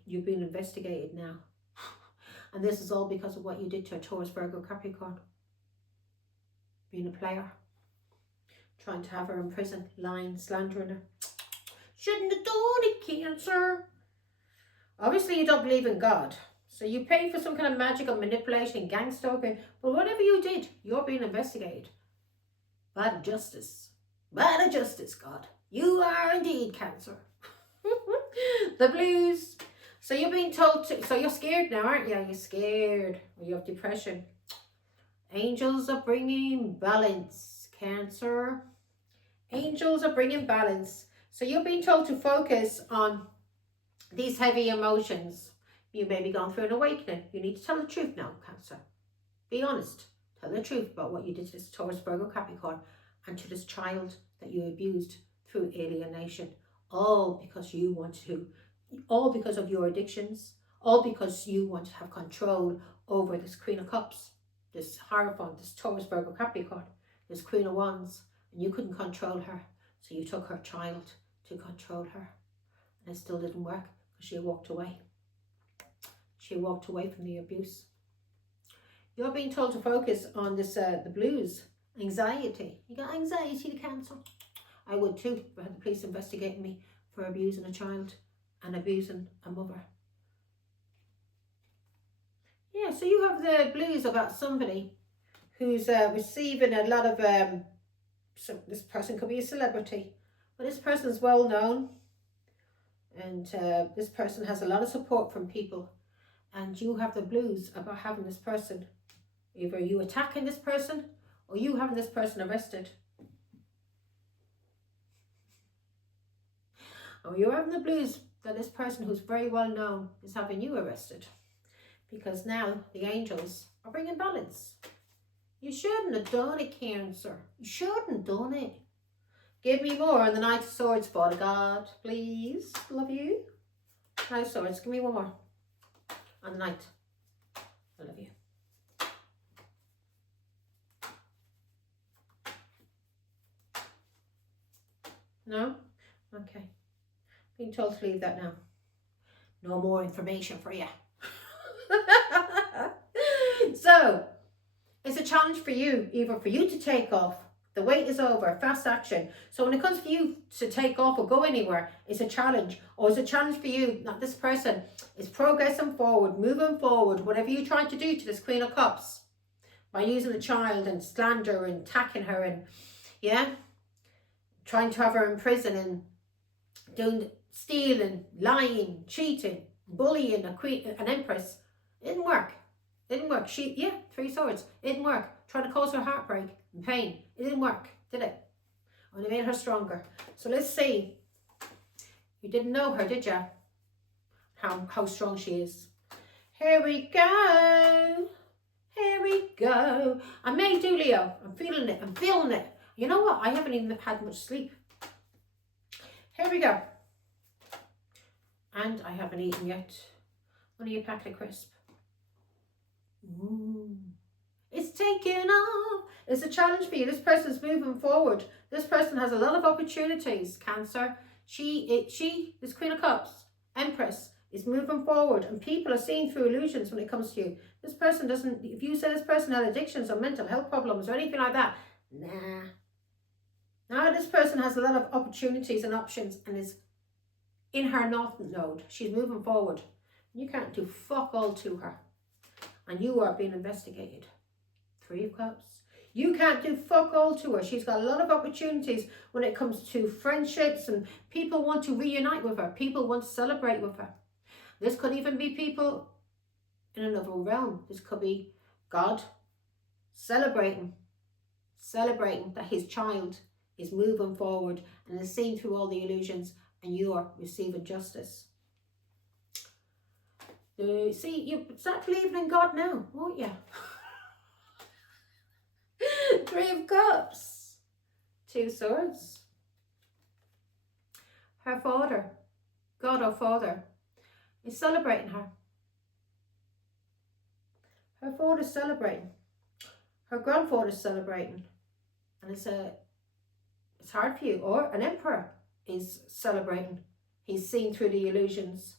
you're being investigated now. And this is all because of what you did to a Taurus, Virgo, Capricorn. Being a player. Trying to have her in prison, lying, slandering her. Shouldn't have done it, Cancer. Obviously you don't believe in God. So you pay for some kind of magical manipulation, gang stalking. But whatever you did, you're being investigated. By the justice. By the justice, God. You are indeed, Cancer. The blues. So you're being told to, so you're scared now, aren't you? You're scared, or you have depression. Angels are bringing balance, Cancer. Angels are bringing balance. So you're being told to focus on these heavy emotions. You may be going through an awakening. You need to tell the truth now, Cancer. Be honest. Tell the truth about what you did to this Taurus, Virgo, Capricorn, and to this child that you abused through alienation. All because you want to, all because of your addictions, all because you want to have control over this Queen of Cups, this Hierophant, this Taurus, Virgo, Capricorn, this Queen of Wands, and you couldn't control her. So you took her child to control her. And it still didn't work because she walked away. She walked away from the abuse. You're being told to focus on this, the blues, anxiety. You got anxiety, the Cancer? I would too, if I had the police investigating me for abusing a child and abusing a mother. Yeah, so you have the blues about somebody who's receiving a lot of, so this person could be a celebrity, but this person's well known, and this person has a lot of support from people, and you have the blues about having this person, either you attacking this person or you having this person arrested. Or you're having the blues that this person who's very well known is having you arrested. Because now the angels are bringing balance. You shouldn't have done it, Cancer. You shouldn't have done it. Give me more on the Knight of Swords, Father God, please. Love you. Knight of Swords, give me one more. On the Knight. I love you. No? Okay. Being told to leave that now. No more information for you. So, it's a challenge for you, either for you to take off. The wait is over, fast action. So when it comes for you to take off or go anywhere, it's a challenge. Or it's a challenge for you, not this person, is progressing forward, moving forward, whatever you try to do to this Queen of Cups. By using the child and slander and attacking her and, yeah, trying to have her in prison and doing stealing, lying, cheating, bullying a queen, an empress. It didn't work. It didn't work. She, yeah, 3 swords. It didn't work. Trying to cause her heartbreak and pain. It didn't work, did it? Only made her stronger. So let's see. You didn't know her, did you? How strong she is. Here we go. Here we go. I may do, Leo. I'm feeling it. I'm feeling it. You know what? I haven't even had much sleep. Here we go. And I haven't eaten yet. Only a packet of crisp. It's taking off. It's a challenge for you. This person's moving forward. This person has a lot of opportunities, Cancer. This Queen of Cups, Empress, is moving forward, and people are seeing through illusions when it comes to you. This person doesn't, if you say this person had addictions or mental health problems or anything like that, nah. Now this person has a lot of opportunities and options and is in her north node. She's moving forward. You can't do fuck all to her. And you are being investigated. 3 of Cups. You can't do fuck all to her. She's got a lot of opportunities when it comes to friendships, and people want to reunite with her. People want to celebrate with her. This could even be people in another realm. This could be God celebrating that his child is moving forward and is seeing through all the illusions, and you are receiving justice. See, you start believing in God now, won't you? 3 of Cups. 2 swords. Her father, God or father, is celebrating her. Her father's celebrating. Her grandfather's celebrating. And it's hard for you. Or an emperor is celebrating. He's seen through the illusions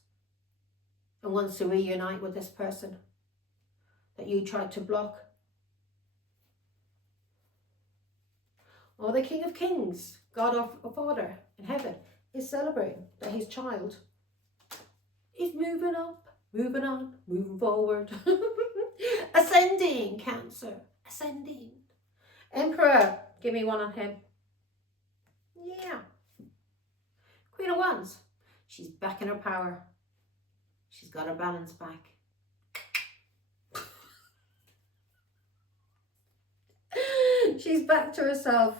and wants to reunite with this person that you tried to block. Or the King of Kings, God of Father in heaven, is celebrating that his child is moving up, moving on, moving forward. Ascending, Cancer, ascending. Emperor, give me one on him. Yeah. Queen of Wands. She's back in her power. She's got her balance back. She's back to herself.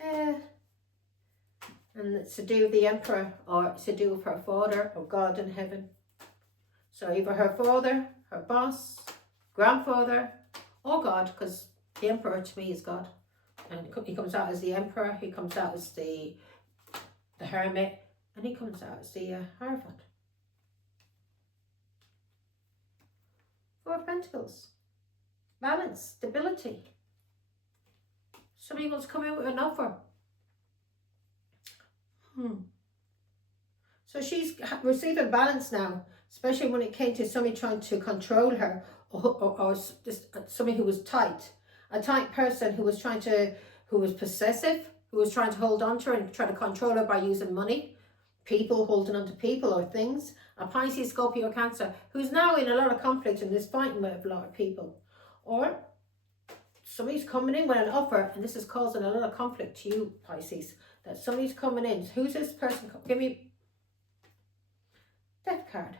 And it's to do with the Emperor, or it's to do with her father or God in heaven. So either her father, her boss, grandfather, or God, because the Emperor to me is God. And he comes out as the Emperor, he comes out as the Hermit, and he comes out as the Hierophant. Four of Pentacles. Balance, stability. Somebody wants to come in with an offer. So she's receiving balance now, especially when it came to somebody trying to control her, or just somebody who was tight. A tight person who was who was possessive, who was trying to hold on to her and try to control her by using money, people, holding on to people or things. A Pisces, Scorpio, Cancer, who's now in a lot of conflict and is fighting with a lot of people. Or somebody's coming in with an offer, and this is causing a lot of conflict to you, Pisces, that somebody's coming in. Who's this person? Give me Death card.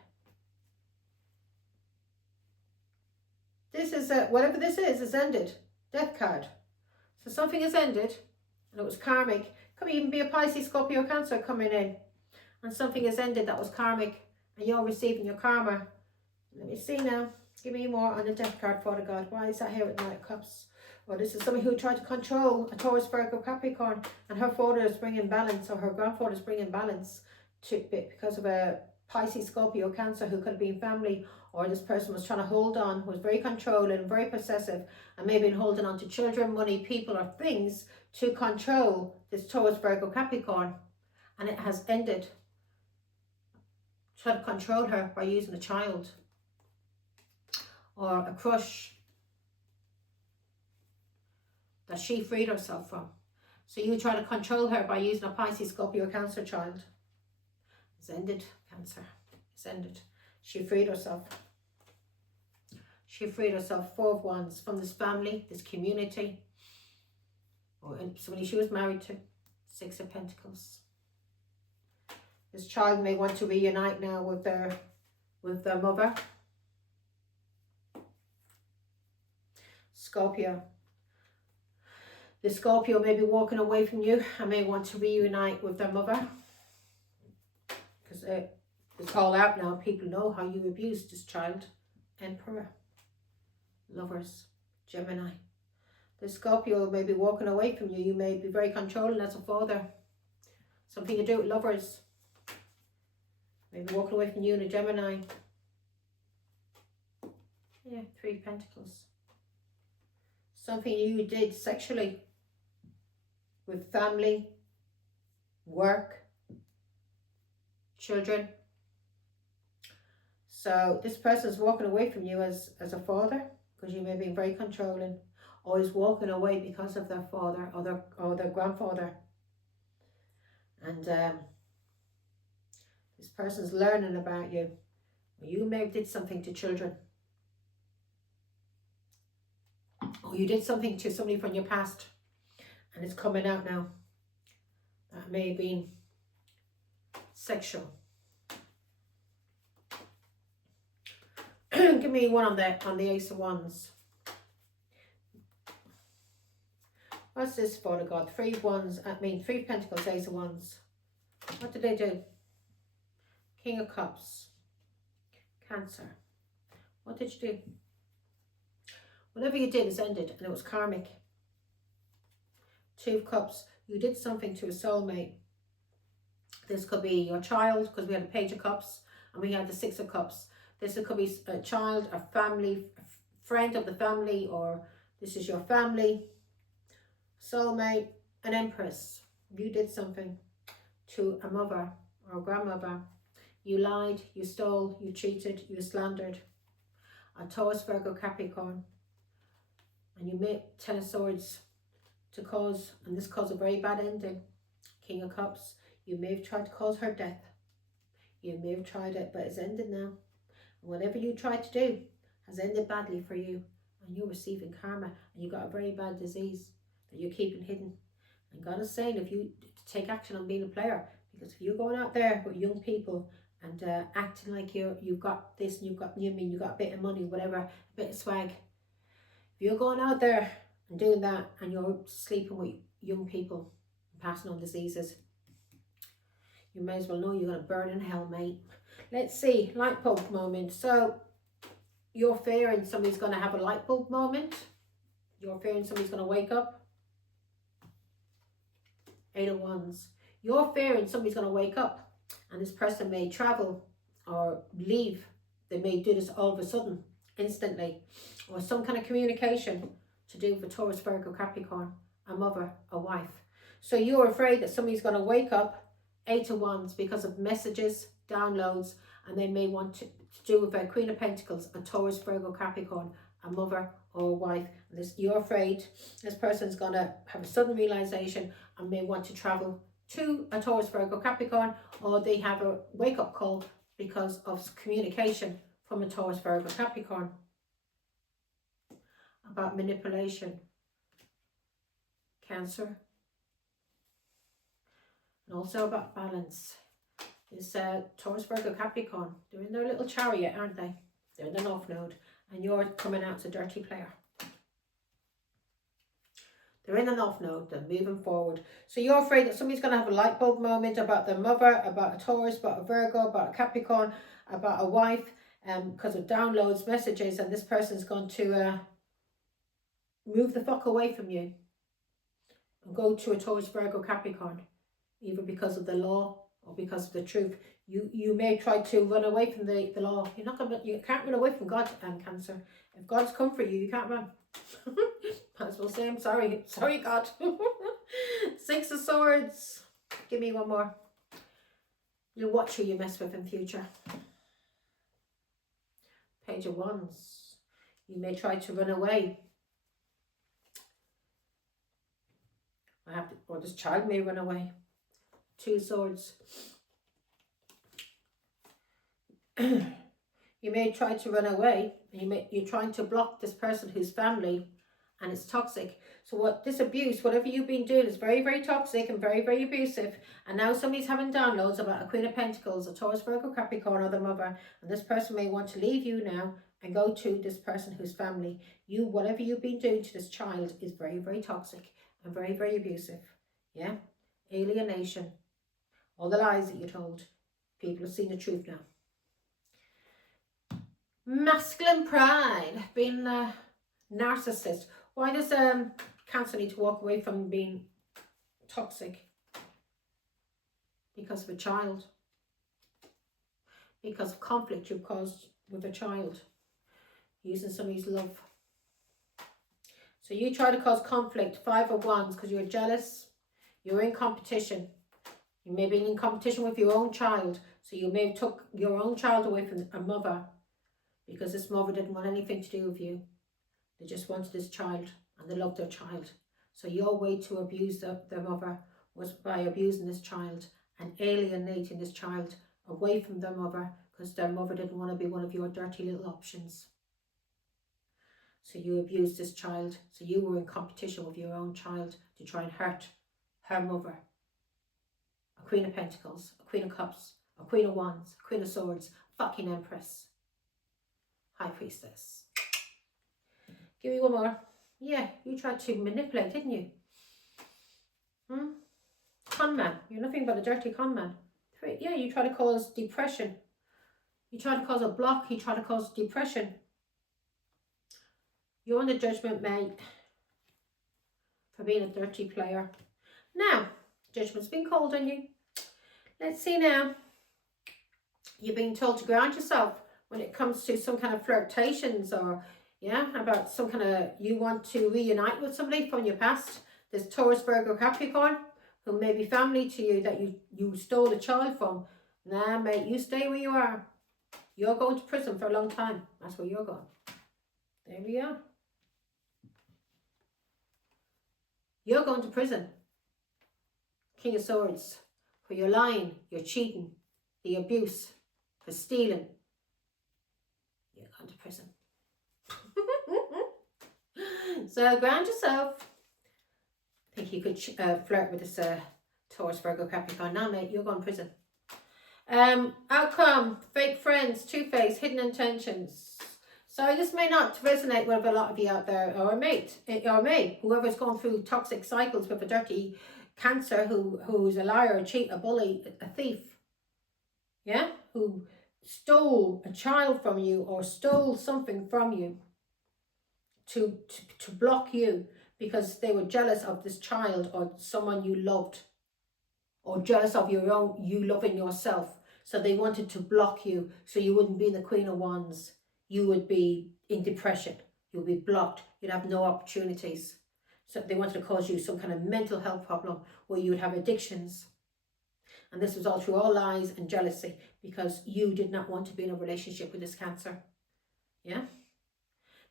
This is, whatever this is ended. Death card. So something has ended, and it was karmic. Could even be a Pisces, Scorpio, Cancer coming in. And something has ended that was karmic, and you're receiving your karma. Let me see now. Give me more on the Death card, Father God. Why is that here with Knight of Cups? Well, this is somebody who tried to control a Taurus, Virgo, Capricorn, and her father is bringing balance, or her grandfather is bringing balance to because of a Pisces, Scorpio, Cancer, who could have been family, or this person was trying to hold on, was very controlling, very possessive, and maybe holding on to children, money, people, or things to control this Taurus, Virgo, Capricorn, and it has ended. Try to control her by using a child or a crush that she freed herself from. So you try to control her by using a Pisces, Scorpio, Cancer child. It's ended, Cancer. It's ended. She freed herself. She freed herself. Four of Wands from this family, this community, or somebody she was married to. Six of Pentacles. This child may want to reunite now with their mother. Scorpio. The Scorpio may be walking away from you and may want to reunite with their mother. Because it's all out now. People know how you abused this child. Emperor. Lovers. Gemini. The Scorpio may be walking away from you. You may be very controlling as a father. Something to do with lovers. Maybe walking away from you and a Gemini. Yeah, Three of Pentacles. Something you did sexually with family, work, children. So this person is walking away from you as a father, because you may be very controlling, or is walking away because of their father or their grandfather. And this person's learning about you. You may have did something to children. Or you did something to somebody from your past, and it's coming out now. That may have been sexual. Give me one on the Ace of Wands. What's this for, God? Three of Wands, Three of Pentacles, Ace of Wands. What did they do? King of Cups. Cancer. What did you do? Whatever you did is ended, and it was karmic. Two of Cups. You did something to a soulmate. This could be your child, because we had a Page of Cups, and we had the Six of Cups. This could be a child, a family, a friend of the family, or this is your family, soulmate, an Empress. You did something to a mother or a grandmother. You lied, you stole, you cheated, you slandered. A Taurus, Virgo, Capricorn. And you made Ten of Swords to cause, and this caused a very bad ending. King of Cups. You may have tried to cause her death. You may have tried it, but it's ended now. And whatever you tried to do has ended badly for you. And you're receiving karma. And you got a very bad disease that you're keeping hidden. And God is saying if you take action on being a player, Because if you're going out there with young people and acting like you've got this and you've got, you mean you got a bit of money, whatever, a bit of swag. If you're going out there and doing that and you're sleeping with young people and passing on diseases, you may as well know you're going to burn in hell, mate. Let's see, light bulb moment. So you're fearing somebody's going to have a light bulb moment. You're fearing somebody's going to wake up. 8 of Wands. You're fearing somebody's going to wake up and this person may travel or leave. They may do this all of a sudden, instantly, or some kind of communication to do with a Taurus, Virgo, Capricorn, a mother, a wife. So you're afraid that somebody's going to wake up, 8 of Wands, because of messages, downloads, and they may want to do with a Queen of Pentacles, a Taurus, Virgo, Capricorn, a mother or a wife. And this, you're afraid this person's going to have a sudden realization and may want to travel to a Taurus, Virgo, Capricorn, or they have a wake-up call because of communication from a Taurus, Virgo, Capricorn about manipulation, Cancer, and also about balance. This Taurus, Virgo, Capricorn, they're in their little chariot, aren't they? They're in the North Node, and you're coming out as a dirty player. They're in the North Node, they're moving forward. So you're afraid that somebody's going to have a light bulb moment about their mother, about a Taurus, about a Virgo, about a Capricorn, about a wife, because of downloads, messages, and this person's going to move the fuck away from you and go to a Taurus, Virgo, Capricorn, either because of the law or because of the truth. You may try to run away from the law. You can't run away from God, Cancer. If God's come for you, you can't run. Might as well say I'm sorry. Sorry, God. 6 of Swords. Give me one more. You'll watch who you mess with in future. Page of Wands. You may try to run away. Or this child may run away. 2 Swords. You may try to run away, and you're trying to block this person who's family, and it's toxic. So what this abuse, whatever you've been doing, is very, very toxic and very, very abusive. And now somebody's having downloads about a Queen of Pentacles, a Taurus, Virgo, Capricorn, or the mother, and this person may want to leave you now and go to this person who's family. Whatever you've been doing to this child is very, very toxic and very, very abusive. Yeah, alienation, all the lies that you told. People have seen the truth now. Masculine pride, being a narcissist. Why does Cancer need to walk away from being toxic? Because of a child. Because of conflict you've caused with a child. Using somebody's love. So you try to cause conflict, 5 of Wands, because you're jealous. You're in competition. You may be in competition with your own child. So you may have took your own child away from a mother, because this mother didn't want anything to do with you. They just wanted this child and they loved their child. So your way to abuse their mother was by abusing this child and alienating this child away from their mother, because their mother didn't want to be one of your dirty little options. So you abused this child. So you were in competition with your own child to try and hurt her mother. A Queen of Pentacles, a Queen of Cups, a Queen of Wands, a Queen of Swords, fucking Empress. High Priestess. Give me one more. Yeah, you tried to manipulate, didn't you? Con man. You're nothing but a dirty con man. Yeah, you try to cause depression. You try to cause a block. You try to cause depression. You're on the judgment, mate, for being a dirty player. Now, judgment's been called on you. Let's see now. You're being told to ground yourself when it comes to some kind of flirtations, or about some kind of, you want to reunite with somebody from your past. There's Taurus, Virgo, Capricorn, who may be family to you that you stole a child from. Nah, mate, you stay where you are. You're going to prison for a long time. That's where you're going. There we are. You're going to prison. King of Swords. For your lying, your cheating, the abuse, for stealing. You're going to prison. So ground yourself. I think you could flirt with this Taurus, Virgo, Capricorn. Now, mate, you're going to prison. Outcome, fake friends, two-face, hidden intentions. So this may not resonate with a lot of you out there, or a mate, or me, whoever's gone through toxic cycles with a dirty Cancer who's a liar, a cheat, a bully, a thief. Yeah? Who stole a child from you or stole something from you to block you because they were jealous of this child or someone you loved, or jealous of you loving yourself. So they wanted to block you so you wouldn't be in the Queen of Wands. You would be in depression. You'll be blocked. You'd have no opportunities. So they wanted to cause you some kind of mental health problem where you would have addictions. And this was all through all lies and jealousy because you did not want to be in a relationship with this Cancer. Yeah?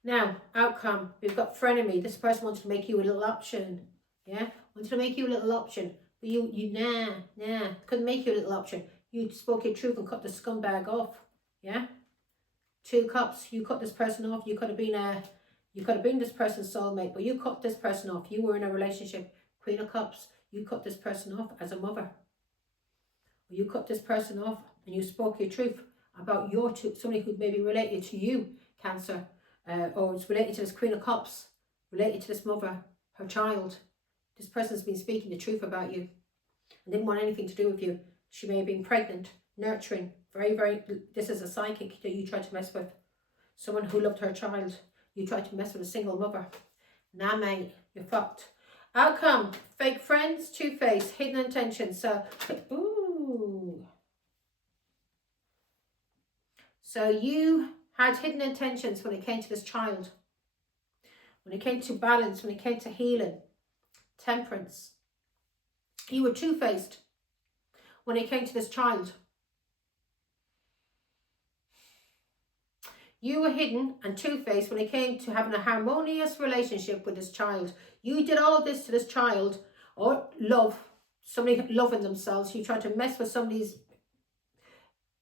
Now, outcome. We've got frenemy. This person wants to make you a little option. Yeah? Wanted to make you a little option. But you couldn't make you a little option. You spoke your truth and cut the scumbag off. Yeah? 2 cups. You cut this person off. You could have been this person's soulmate, but you cut this person off. You were in a relationship. Queen of Cups. You cut this person off as a mother. You cut this person off and you spoke your truth about somebody who maybe related to you, Cancer, or it's related to this Queen of Cups, related to this mother, her child. This person's been speaking the truth about you and didn't want anything to do with you. She may have been pregnant, nurturing, this is a psychic that you tried to mess with. Someone who loved her child. You tried to mess with a single mother. Nah, mate, you're fucked. Outcome, fake friends, two-face, hidden intentions. So you had hidden intentions when it came to this child. When it came to balance, when it came to healing, temperance. You were two-faced when it came to this child. You were hidden and two-faced when it came to having a harmonious relationship with this child. You did all of this to this child, or somebody loving themselves. You tried to mess with somebody's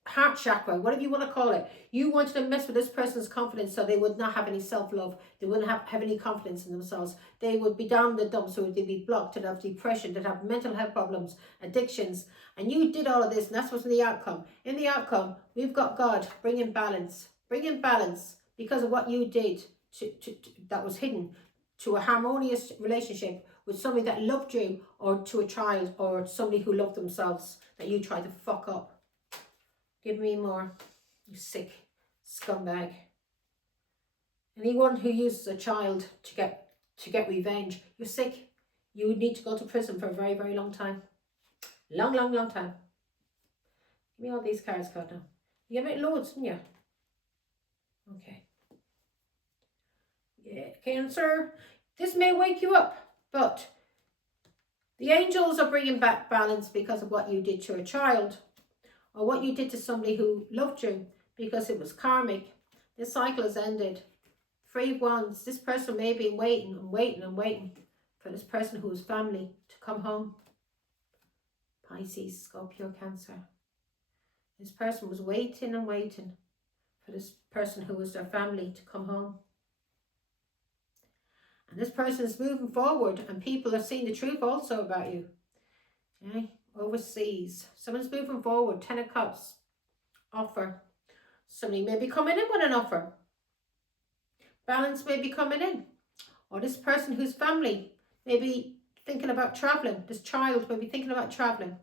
heart chakra, whatever you want to call it. You wanted to mess with this person's confidence so they would not have any self-love. They wouldn't have any confidence in themselves. They would be down in the dumps, so they'd be blocked, they'd have depression, they'd have mental health problems, addictions. And you did all of this, and that's what's in the outcome. In the outcome, we've got God bringing balance. Bringing balance because of what you did that was hidden, to a harmonious relationship with somebody that loved you, or to a child or somebody who loved themselves that you tried to fuck up. Give me more, you sick scumbag. Anyone who uses a child to get revenge, you're sick. You would need to go to prison for a very, very long time. Long time. Give me all these cards, God, now. You get loads, didn't you? Okay. Yeah, Cancer. This may wake you up, but the angels are bringing back balance because of what you did to a child, or what you did to somebody who loved you, because it was karmic. This cycle has ended. 3 Wands. This person may be waiting for this person who is family to come home. Pisces, Scorpio, Cancer. This person was waiting for this person who was their family to come home. And this person is moving forward, and people are seeing the truth also about you. Okay? Overseas. Someone's moving forward. 10 of Cups. Offer. Somebody may be coming in with an offer. Balance may be coming in. Or this person whose family may be thinking about traveling. This child may be thinking about traveling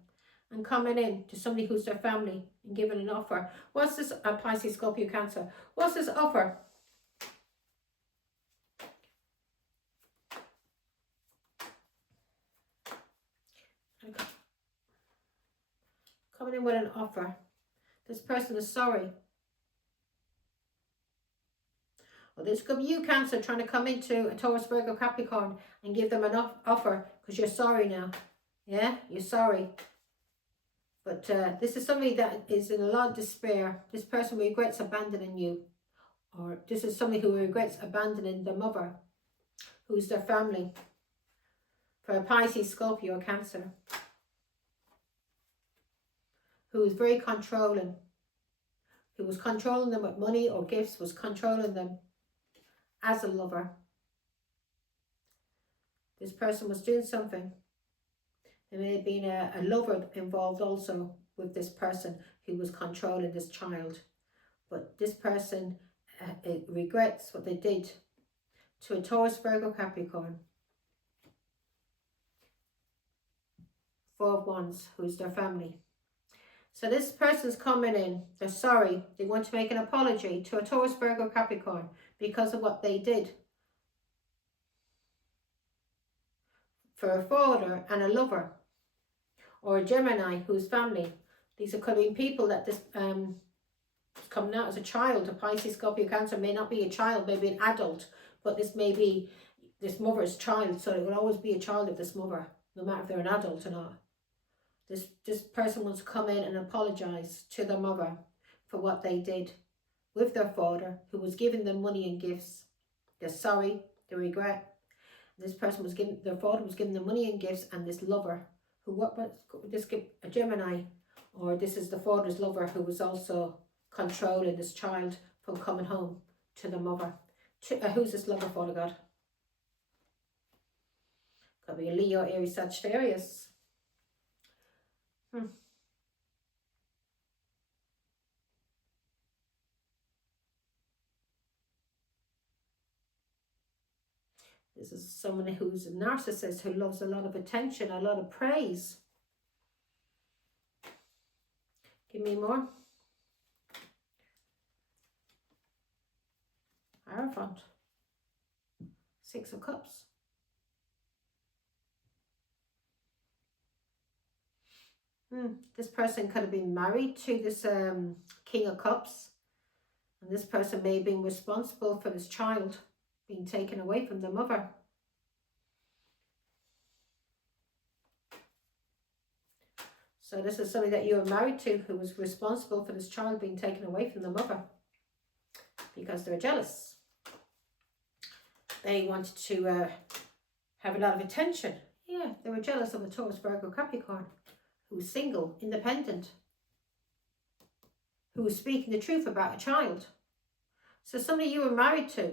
and coming in to somebody who's their family and giving an offer. What's this? Pisces, Scorpio, Cancer. What's this offer? Coming in with an offer. This person is sorry. Or this could be you, Cancer, trying to come into a Taurus, Virgo, Capricorn and give them an offer because you're sorry now. Yeah, you're sorry. But this is somebody that is in a lot of despair. This person regrets abandoning you. Or this is somebody who regrets abandoning their mother, who's their family. For a Pisces, Scorpio, or Cancer. Who is very controlling. Who was controlling them with money or gifts, was controlling them as a lover. This person was doing something There may have been a lover involved also with this person who was controlling this child. But this person regrets what they did to a Taurus, Virgo, Capricorn. 4 of Wands, who's their family. So this person's coming in, they're sorry, they want to make an apology to a Taurus, Virgo, Capricorn because of what they did. For a father and a lover, or a Gemini who's family. These are could be people that this coming out as a child. A Pisces, Scorpio, Cancer may not be a child, maybe an adult, but this may be this mother's child, so it will always be a child of this mother, no matter if they're an adult or not. This person wants to come in and apologise to their mother for what they did with their father, who was giving them money and gifts. They're sorry, they regret. This person was giving, their father was giving them money and gifts, and this lover, who a Gemini, or this is the father's lover who was also controlling this child from coming home to the mother. Who's this lover, Father God? Could be a Leo, Aries, Sagittarius. This is someone who's a narcissist, who loves a lot of attention, a lot of praise. Give me more. Hierophant. 6 of Cups. This person could have been married to this King of Cups. And this person may have been responsible for this child being taken away from the mother. So this is somebody that you were married to who was responsible for this child being taken away from the mother because they're jealous. They wanted to have a lot of attention. Yeah, they were jealous of a Taurus, Virgo, Capricorn who was single, independent, who was speaking the truth about a child. So somebody you were married to,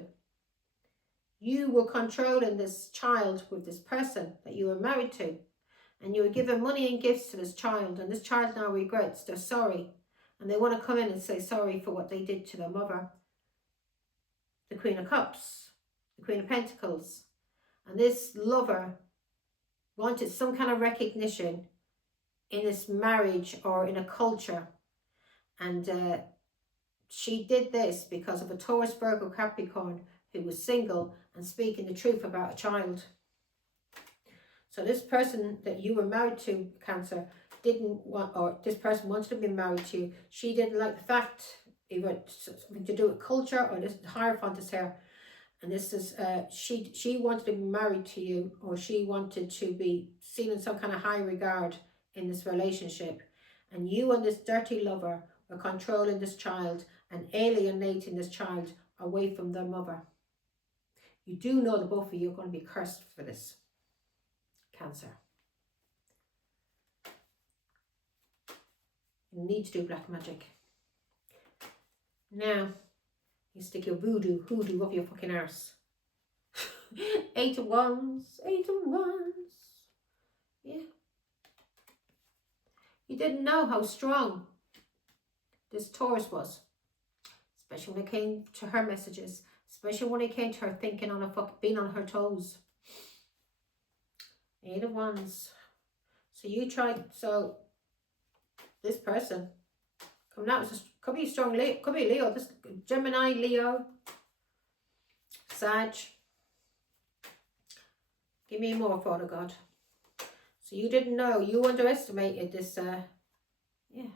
you were controlling this child with this person that you were married to, and you were giving money and gifts to this child, and this child now regrets, they're sorry, and they want to come in and say sorry for what they did to their mother. The Queen of Cups, the Queen of Pentacles, and this lover wanted some kind of recognition in this marriage or in a culture, and she did this because of a Taurus, Virgo, Capricorn who was single and speaking the truth about a child. So this person that you were married to, Cancer, didn't want, or this person wanted to be married to you. She didn't like the fact, either something to do with culture, or this Hierophant is here. And this is, she wanted to be married to you, or she wanted to be seen in some kind of high regard in this relationship. And you and this dirty lover were controlling this child and alienating this child away from their mother. You do know that both of you are going to be cursed for this, Cancer. You need to do black magic. Now, you stick your hoodoo up your fucking arse. 8 of Wands, 8 of Wands. Yeah. You didn't know how strong this Taurus was, especially when it came to her messages, especially when it came to her thinking on being on her toes. 8 of Wands. So you tried, so this person coming out was could be strong Leo, could be Leo, this Gemini, Leo, Sag. Give me more, Father God. So you didn't know, you underestimated this, yeah.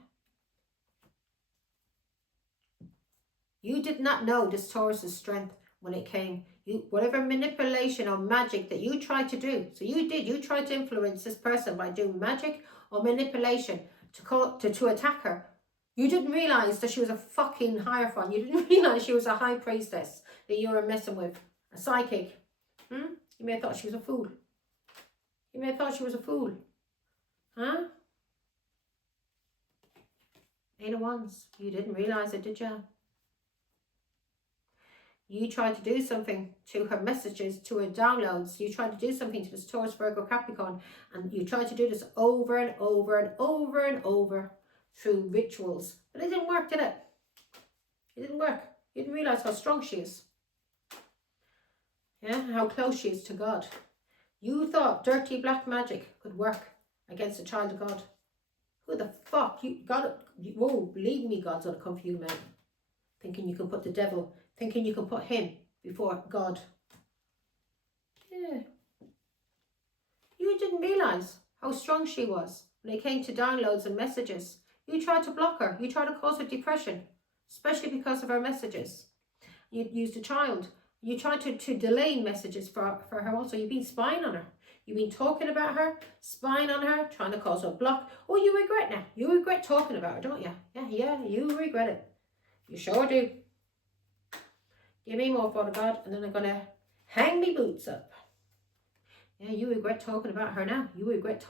You did not know this Taurus's strength when it came. Whatever manipulation or magic that you tried to do, so you tried to influence this person by doing magic or manipulation to attack her. You didn't realize that she was a fucking Hierophant. You didn't realize she was a high priestess that you were messing with, a psychic. You may have thought she was a fool. You may have thought she was a fool. Huh? 8 of Wands. You didn't realize it, did you? You tried to do something to her messages, to her downloads. You tried to do something to this Taurus, Virgo, Capricorn. And you tried to do this over and over and over and over through rituals. But it didn't work, did it? It didn't work. You didn't realise how strong she is. Yeah, how close she is to God. You thought dirty black magic could work against a child of God. Who the fuck? Whoa, believe me, God's gonna come for you, man. Thinking you can put the devil, thinking you can put him before God. Yeah. You didn't realise how strong she was when it came to downloads and messages. You tried to block her. You tried to cause her depression, especially because of her messages. You used a child. You tried to delay messages for her also. You've been spying on her. You've been talking about her, spying on her, trying to cause her a block. Oh, you regret now. You regret talking about her, don't you? Yeah, you regret it. You sure do. Give me more, Father God, and then I'm going to hang me boots up. Yeah, you regret talking about her now. You regret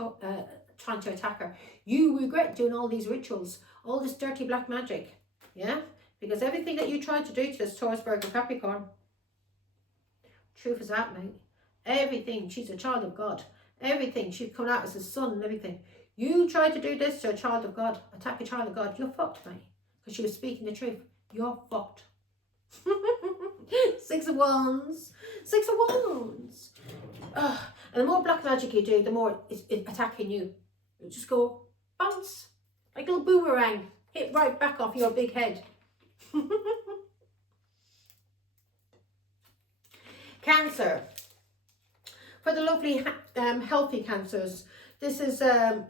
trying to attack her. You regret doing all these rituals, all this dirty black magic. Yeah? Because everything that you tried to do to this Taurus, Virgo, Capricorn, truth is that, mate. Everything. She's a child of God. Everything. She's coming out as a son and everything. You tried to do this to a child of God, attack a child of God. You're fucked, mate. Because she was speaking the truth. You're fucked. 6 of Wands. 6 of Wands. And the more black magic you do, the more it's attacking you. You just go bounce. Like a little boomerang. Hit right back off your big head. Cancer. For the lovely healthy cancers, this is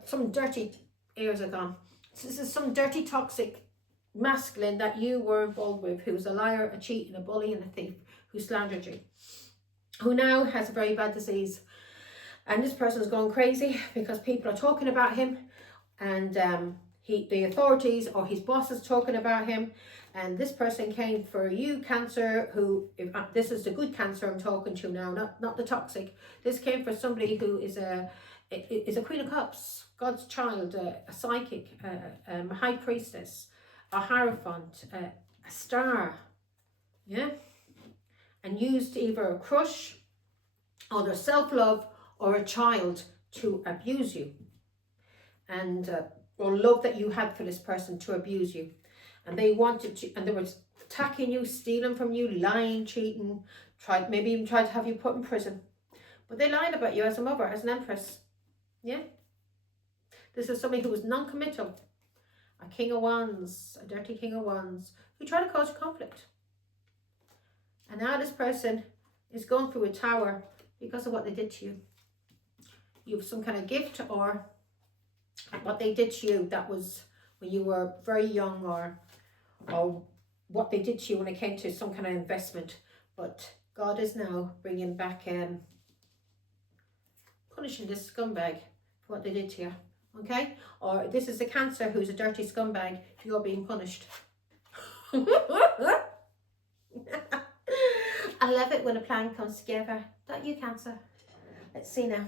some dirty, ears are gone. This is some dirty toxic masculine that you were involved with, who's a liar, a cheat, and a bully, and a thief, who slandered you, who now has a very bad disease. And this person is going crazy because people are talking about him, and the authorities or his boss is talking about him. And this person came for you, Cancer, who, this is the good Cancer I'm talking to now, not the toxic. This came for somebody who is a Queen of Cups, God's child, a psychic, a high priestess, a hierophant, a star, yeah? And used either a crush or their self-love or a child to abuse you. And or love that you had for this person to abuse you. And they wanted to, and they were attacking you, stealing from you, lying, cheating, maybe even tried to have you put in prison. But they lied about you as a mother, as an empress. Yeah? This is somebody who was non-committal. A King of Wands, a dirty King of Wands, who tried to cause conflict. And now this person is going through a tower because of what they did to you. You have some kind of gift, or what they did to you that was when you were very young, or what they did to you when it came to some kind of investment. But God is now bringing back, punishing this scumbag for what they did to you. Okay? Or this is a Cancer who's a dirty scumbag. You're being punished. I love it when a plan comes together. Don't you, Cancer? Let's see now.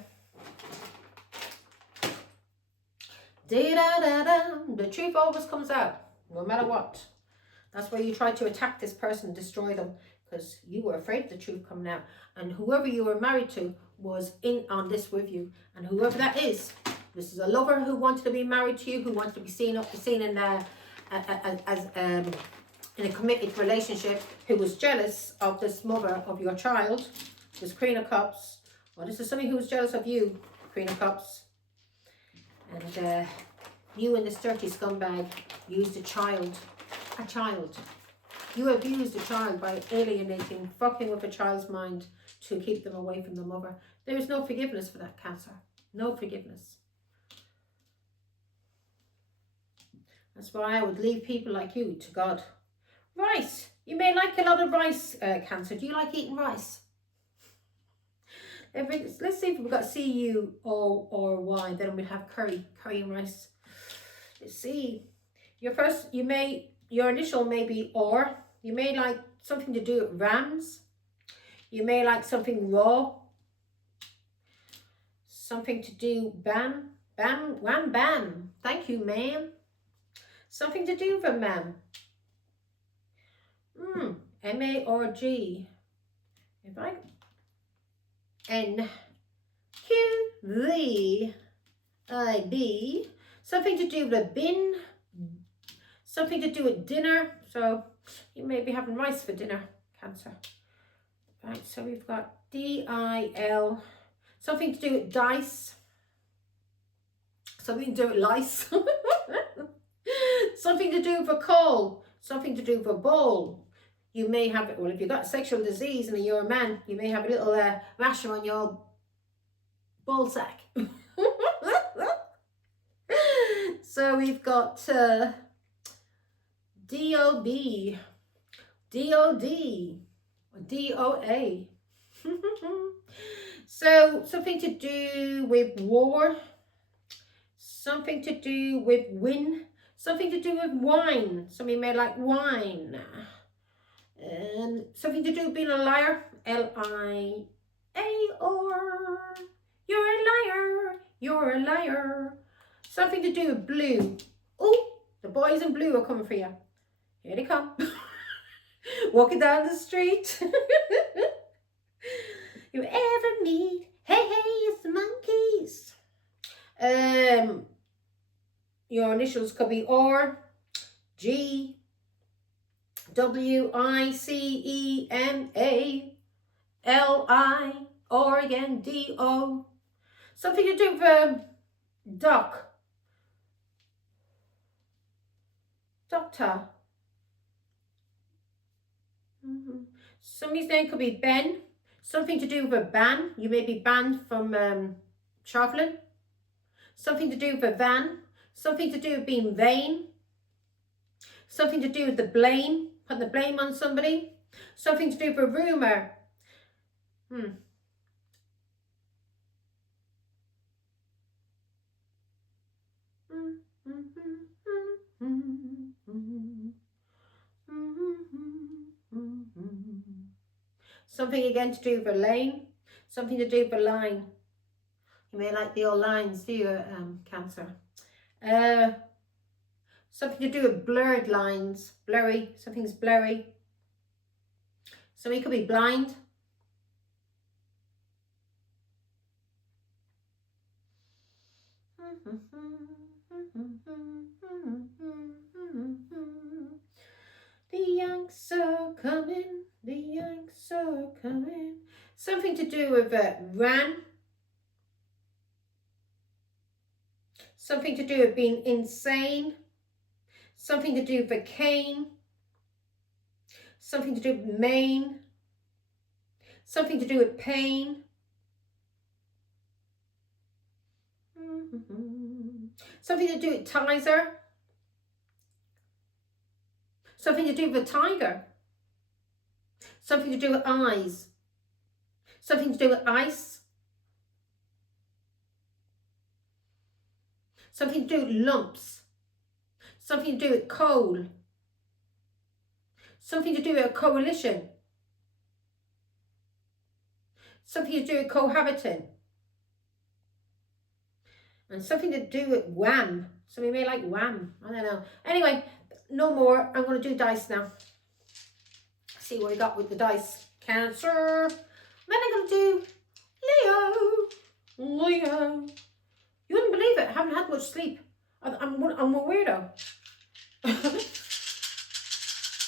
The truth always comes out, no matter what. That's why you tried to attack this person, destroy them, because you were afraid of the truth coming out. And whoever you were married to was in on this with you. And whoever that is, this is a lover who wanted to be married to you, who wanted to be seen in in a committed relationship, who was jealous of this mother of your child, this Queen of Cups. Well, this is somebody who was jealous of you, Queen of Cups. And you and this dirty scumbag used a child. You abused a child by alienating, fucking with a child's mind to keep them away from the mother. There is no forgiveness for that, Cancer. No forgiveness. That's why I would leave people like you to God. Rice. You may like a lot of rice, Cancer. Do you like eating rice? Let's see if we've got C-U or Y. Then we'll have curry and rice. Let's see. Your initial may be or. You may like something to do with rams. You may like something raw. Something to do bam. Thank you, ma'am. Something to do with a ma'am. M-A or G. If I N-Q-V-I-B. Something to do with a bin. Something to do with dinner. So you may be having rice for dinner, Cancer. Right, so we've got D-I-L. Something to do with dice. Something to do with lice. Something to do with a coal. Something to do with a ball. You may have, well, if you've got sexual disease and you're a man, you may have a little rash on your ball sack. So we've got D-O-B, D-O-D, D-O-A. So something to do with war, something to do with win, something to do with wine. Somebody may like wine. And something to do with being a liar, L-I-A-R. You're a liar, you're a liar. Something to do with blue. Oh, the boys in blue are coming for you. Here they come. Walking down the street. You ever meet? Hey, it's the monkeys. Your initials could be R, G, W, I, C, E, M, A, L, I, or again, D, O. Something to do with duck. Doctor. Somebody's name could be Ben. Something to do with a ban. You may be banned from traveling. Something to do with a van. Something to do with being vain. Something to do with the blame. Putting the blame on somebody. Something to do with a rumor. Something again to do with a lane. Something to do with a line. You may like the old lines, do you, Cancer? Something to do with blurred lines. Blurry. Something's blurry. Somebody could be blind. The Yanks are coming, the Yanks are coming. Something to do with ran. Something to do with being insane. Something to do with a cane. Something to do with Maine. Something to do with pain. Something to do with Tizer. Something to do with a tiger. Something to do with eyes. Something to do with ice. Something to do with lumps. Something to do with coal. Something to do with a coalition. Something to do with cohabiting. And something to do with wham. Somebody may like wham. I don't know. Anyway, no more. I'm going to do dice now. See what we got with the dice. Cancer. Then I'm going to do Leo. Leo. You wouldn't believe it. I haven't had much sleep. I'm a weirdo.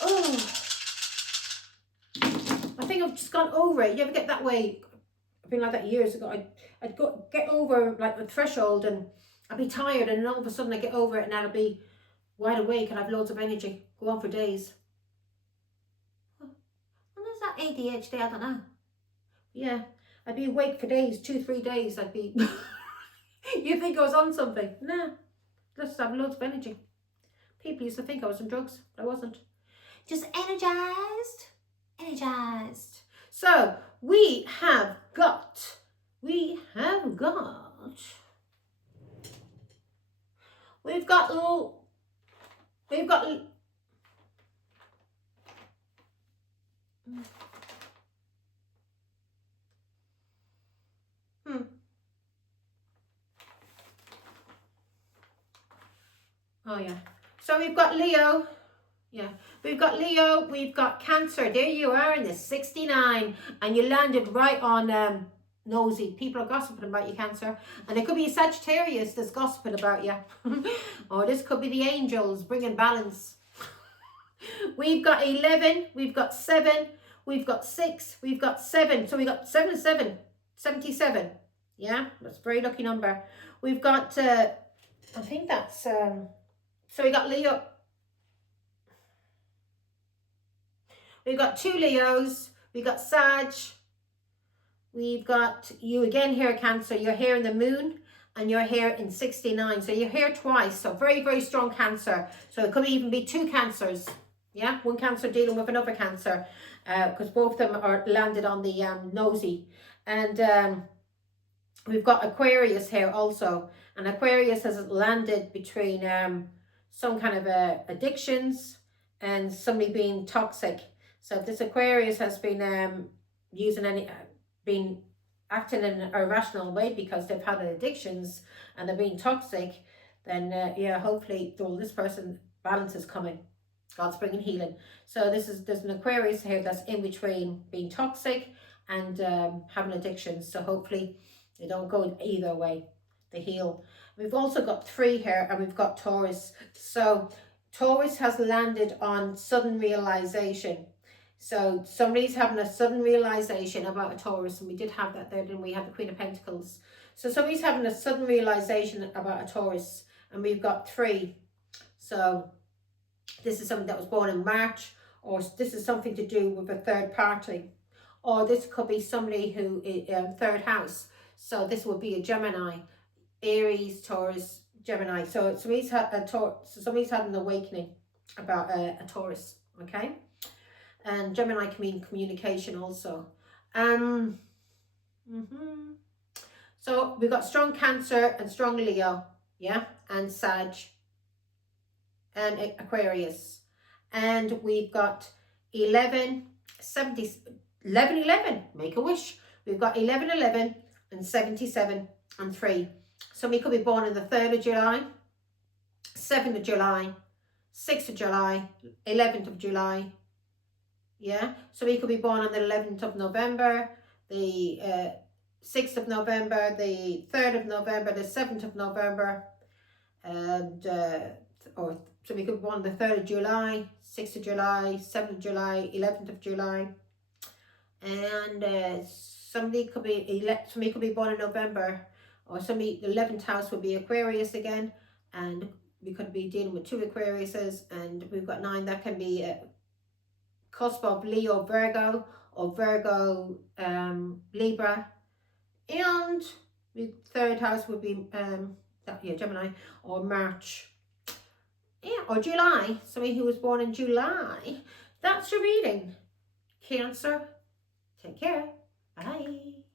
Oh. I think I've just gone over it. You ever get that way? I've been like that years ago. I'd get over like the threshold and I'd be tired, and then all of a sudden I get over it and I'll be wide awake and I've loads of energy. Go on for days. What is that ADHD? I don't know. Yeah, I'd be awake for days, 2-3 days. I'd be. You think I was on something? Nah, just have loads of energy. People used to think I was on drugs, but I wasn't. Just energized. Energized. So we've got. We've got. Oh yeah. So we've got Leo. Yeah, we've got Leo, we've got Cancer. There you are in the 69, and you landed right on nosy. People are gossiping about you, Cancer, and it could be a Sagittarius that's gossiping about you. Or this could be the angels bringing balance. We've got 11, we've got 7, we've got 6, we've got 7. So we got 7 and 7, 77. Yeah, that's a very lucky number. We've got, I think that's, so we got Leo. We've got 2 Leos, we've got Sag, we've got you again here, Cancer. You're here in the moon, and you're here in 69. So you're here twice. So very, very strong Cancer. So it could even be 2 Cancers. Yeah, one Cancer dealing with another Cancer, because both of them are landed on the nosy. And we've got Aquarius here also. And Aquarius has landed between some kind of addictions and somebody being toxic. So if this Aquarius has been been acting in an irrational way because they've had addictions and they're being toxic, then yeah, hopefully this person balance is coming. God's bringing healing. So there's an Aquarius here that's in between being toxic and having addictions. So hopefully they don't go either way. They heal. We've also got 3 here, and we've got Taurus. So Taurus has landed on sudden realization. So somebody's having a sudden realization about a Taurus, and we did have that there, didn't we? Have the Queen of Pentacles. So somebody's having a sudden realization about a Taurus, and we've got 3. So this is something that was born in March, or this is something to do with a third party, or this could be somebody who is third house. So this would be a Gemini, Aries, Taurus, Gemini. So somebody's had somebody's had an awakening about a Taurus. Okay. And Gemini can mean communication also. So we've got strong Cancer and strong Leo, yeah, and Sag and Aquarius. And we've got 11, 70, 11, 11, make a wish. We've got 11, 11 and 77 and 3. Somebody could be born on the 3rd of July, 7th of July, 6th of July, 11th of July. Yeah, so we could be born on the 11th of November, the 6th of November, the 3rd of November, the 7th of November, and so we could be born on the 3rd of July, 6th of July, 7th of July, 11th of July, and somebody could be born in November, or the 11th house would be Aquarius again, and we could be dealing with 2 Aquariuses, and we've got 9. That can be cusp of Leo, Virgo, or Virgo, Libra, and the 3rd house would be Gemini, or March, yeah, or July. Somebody who was born in July. That's your reading, Cancer. Take care. Bye.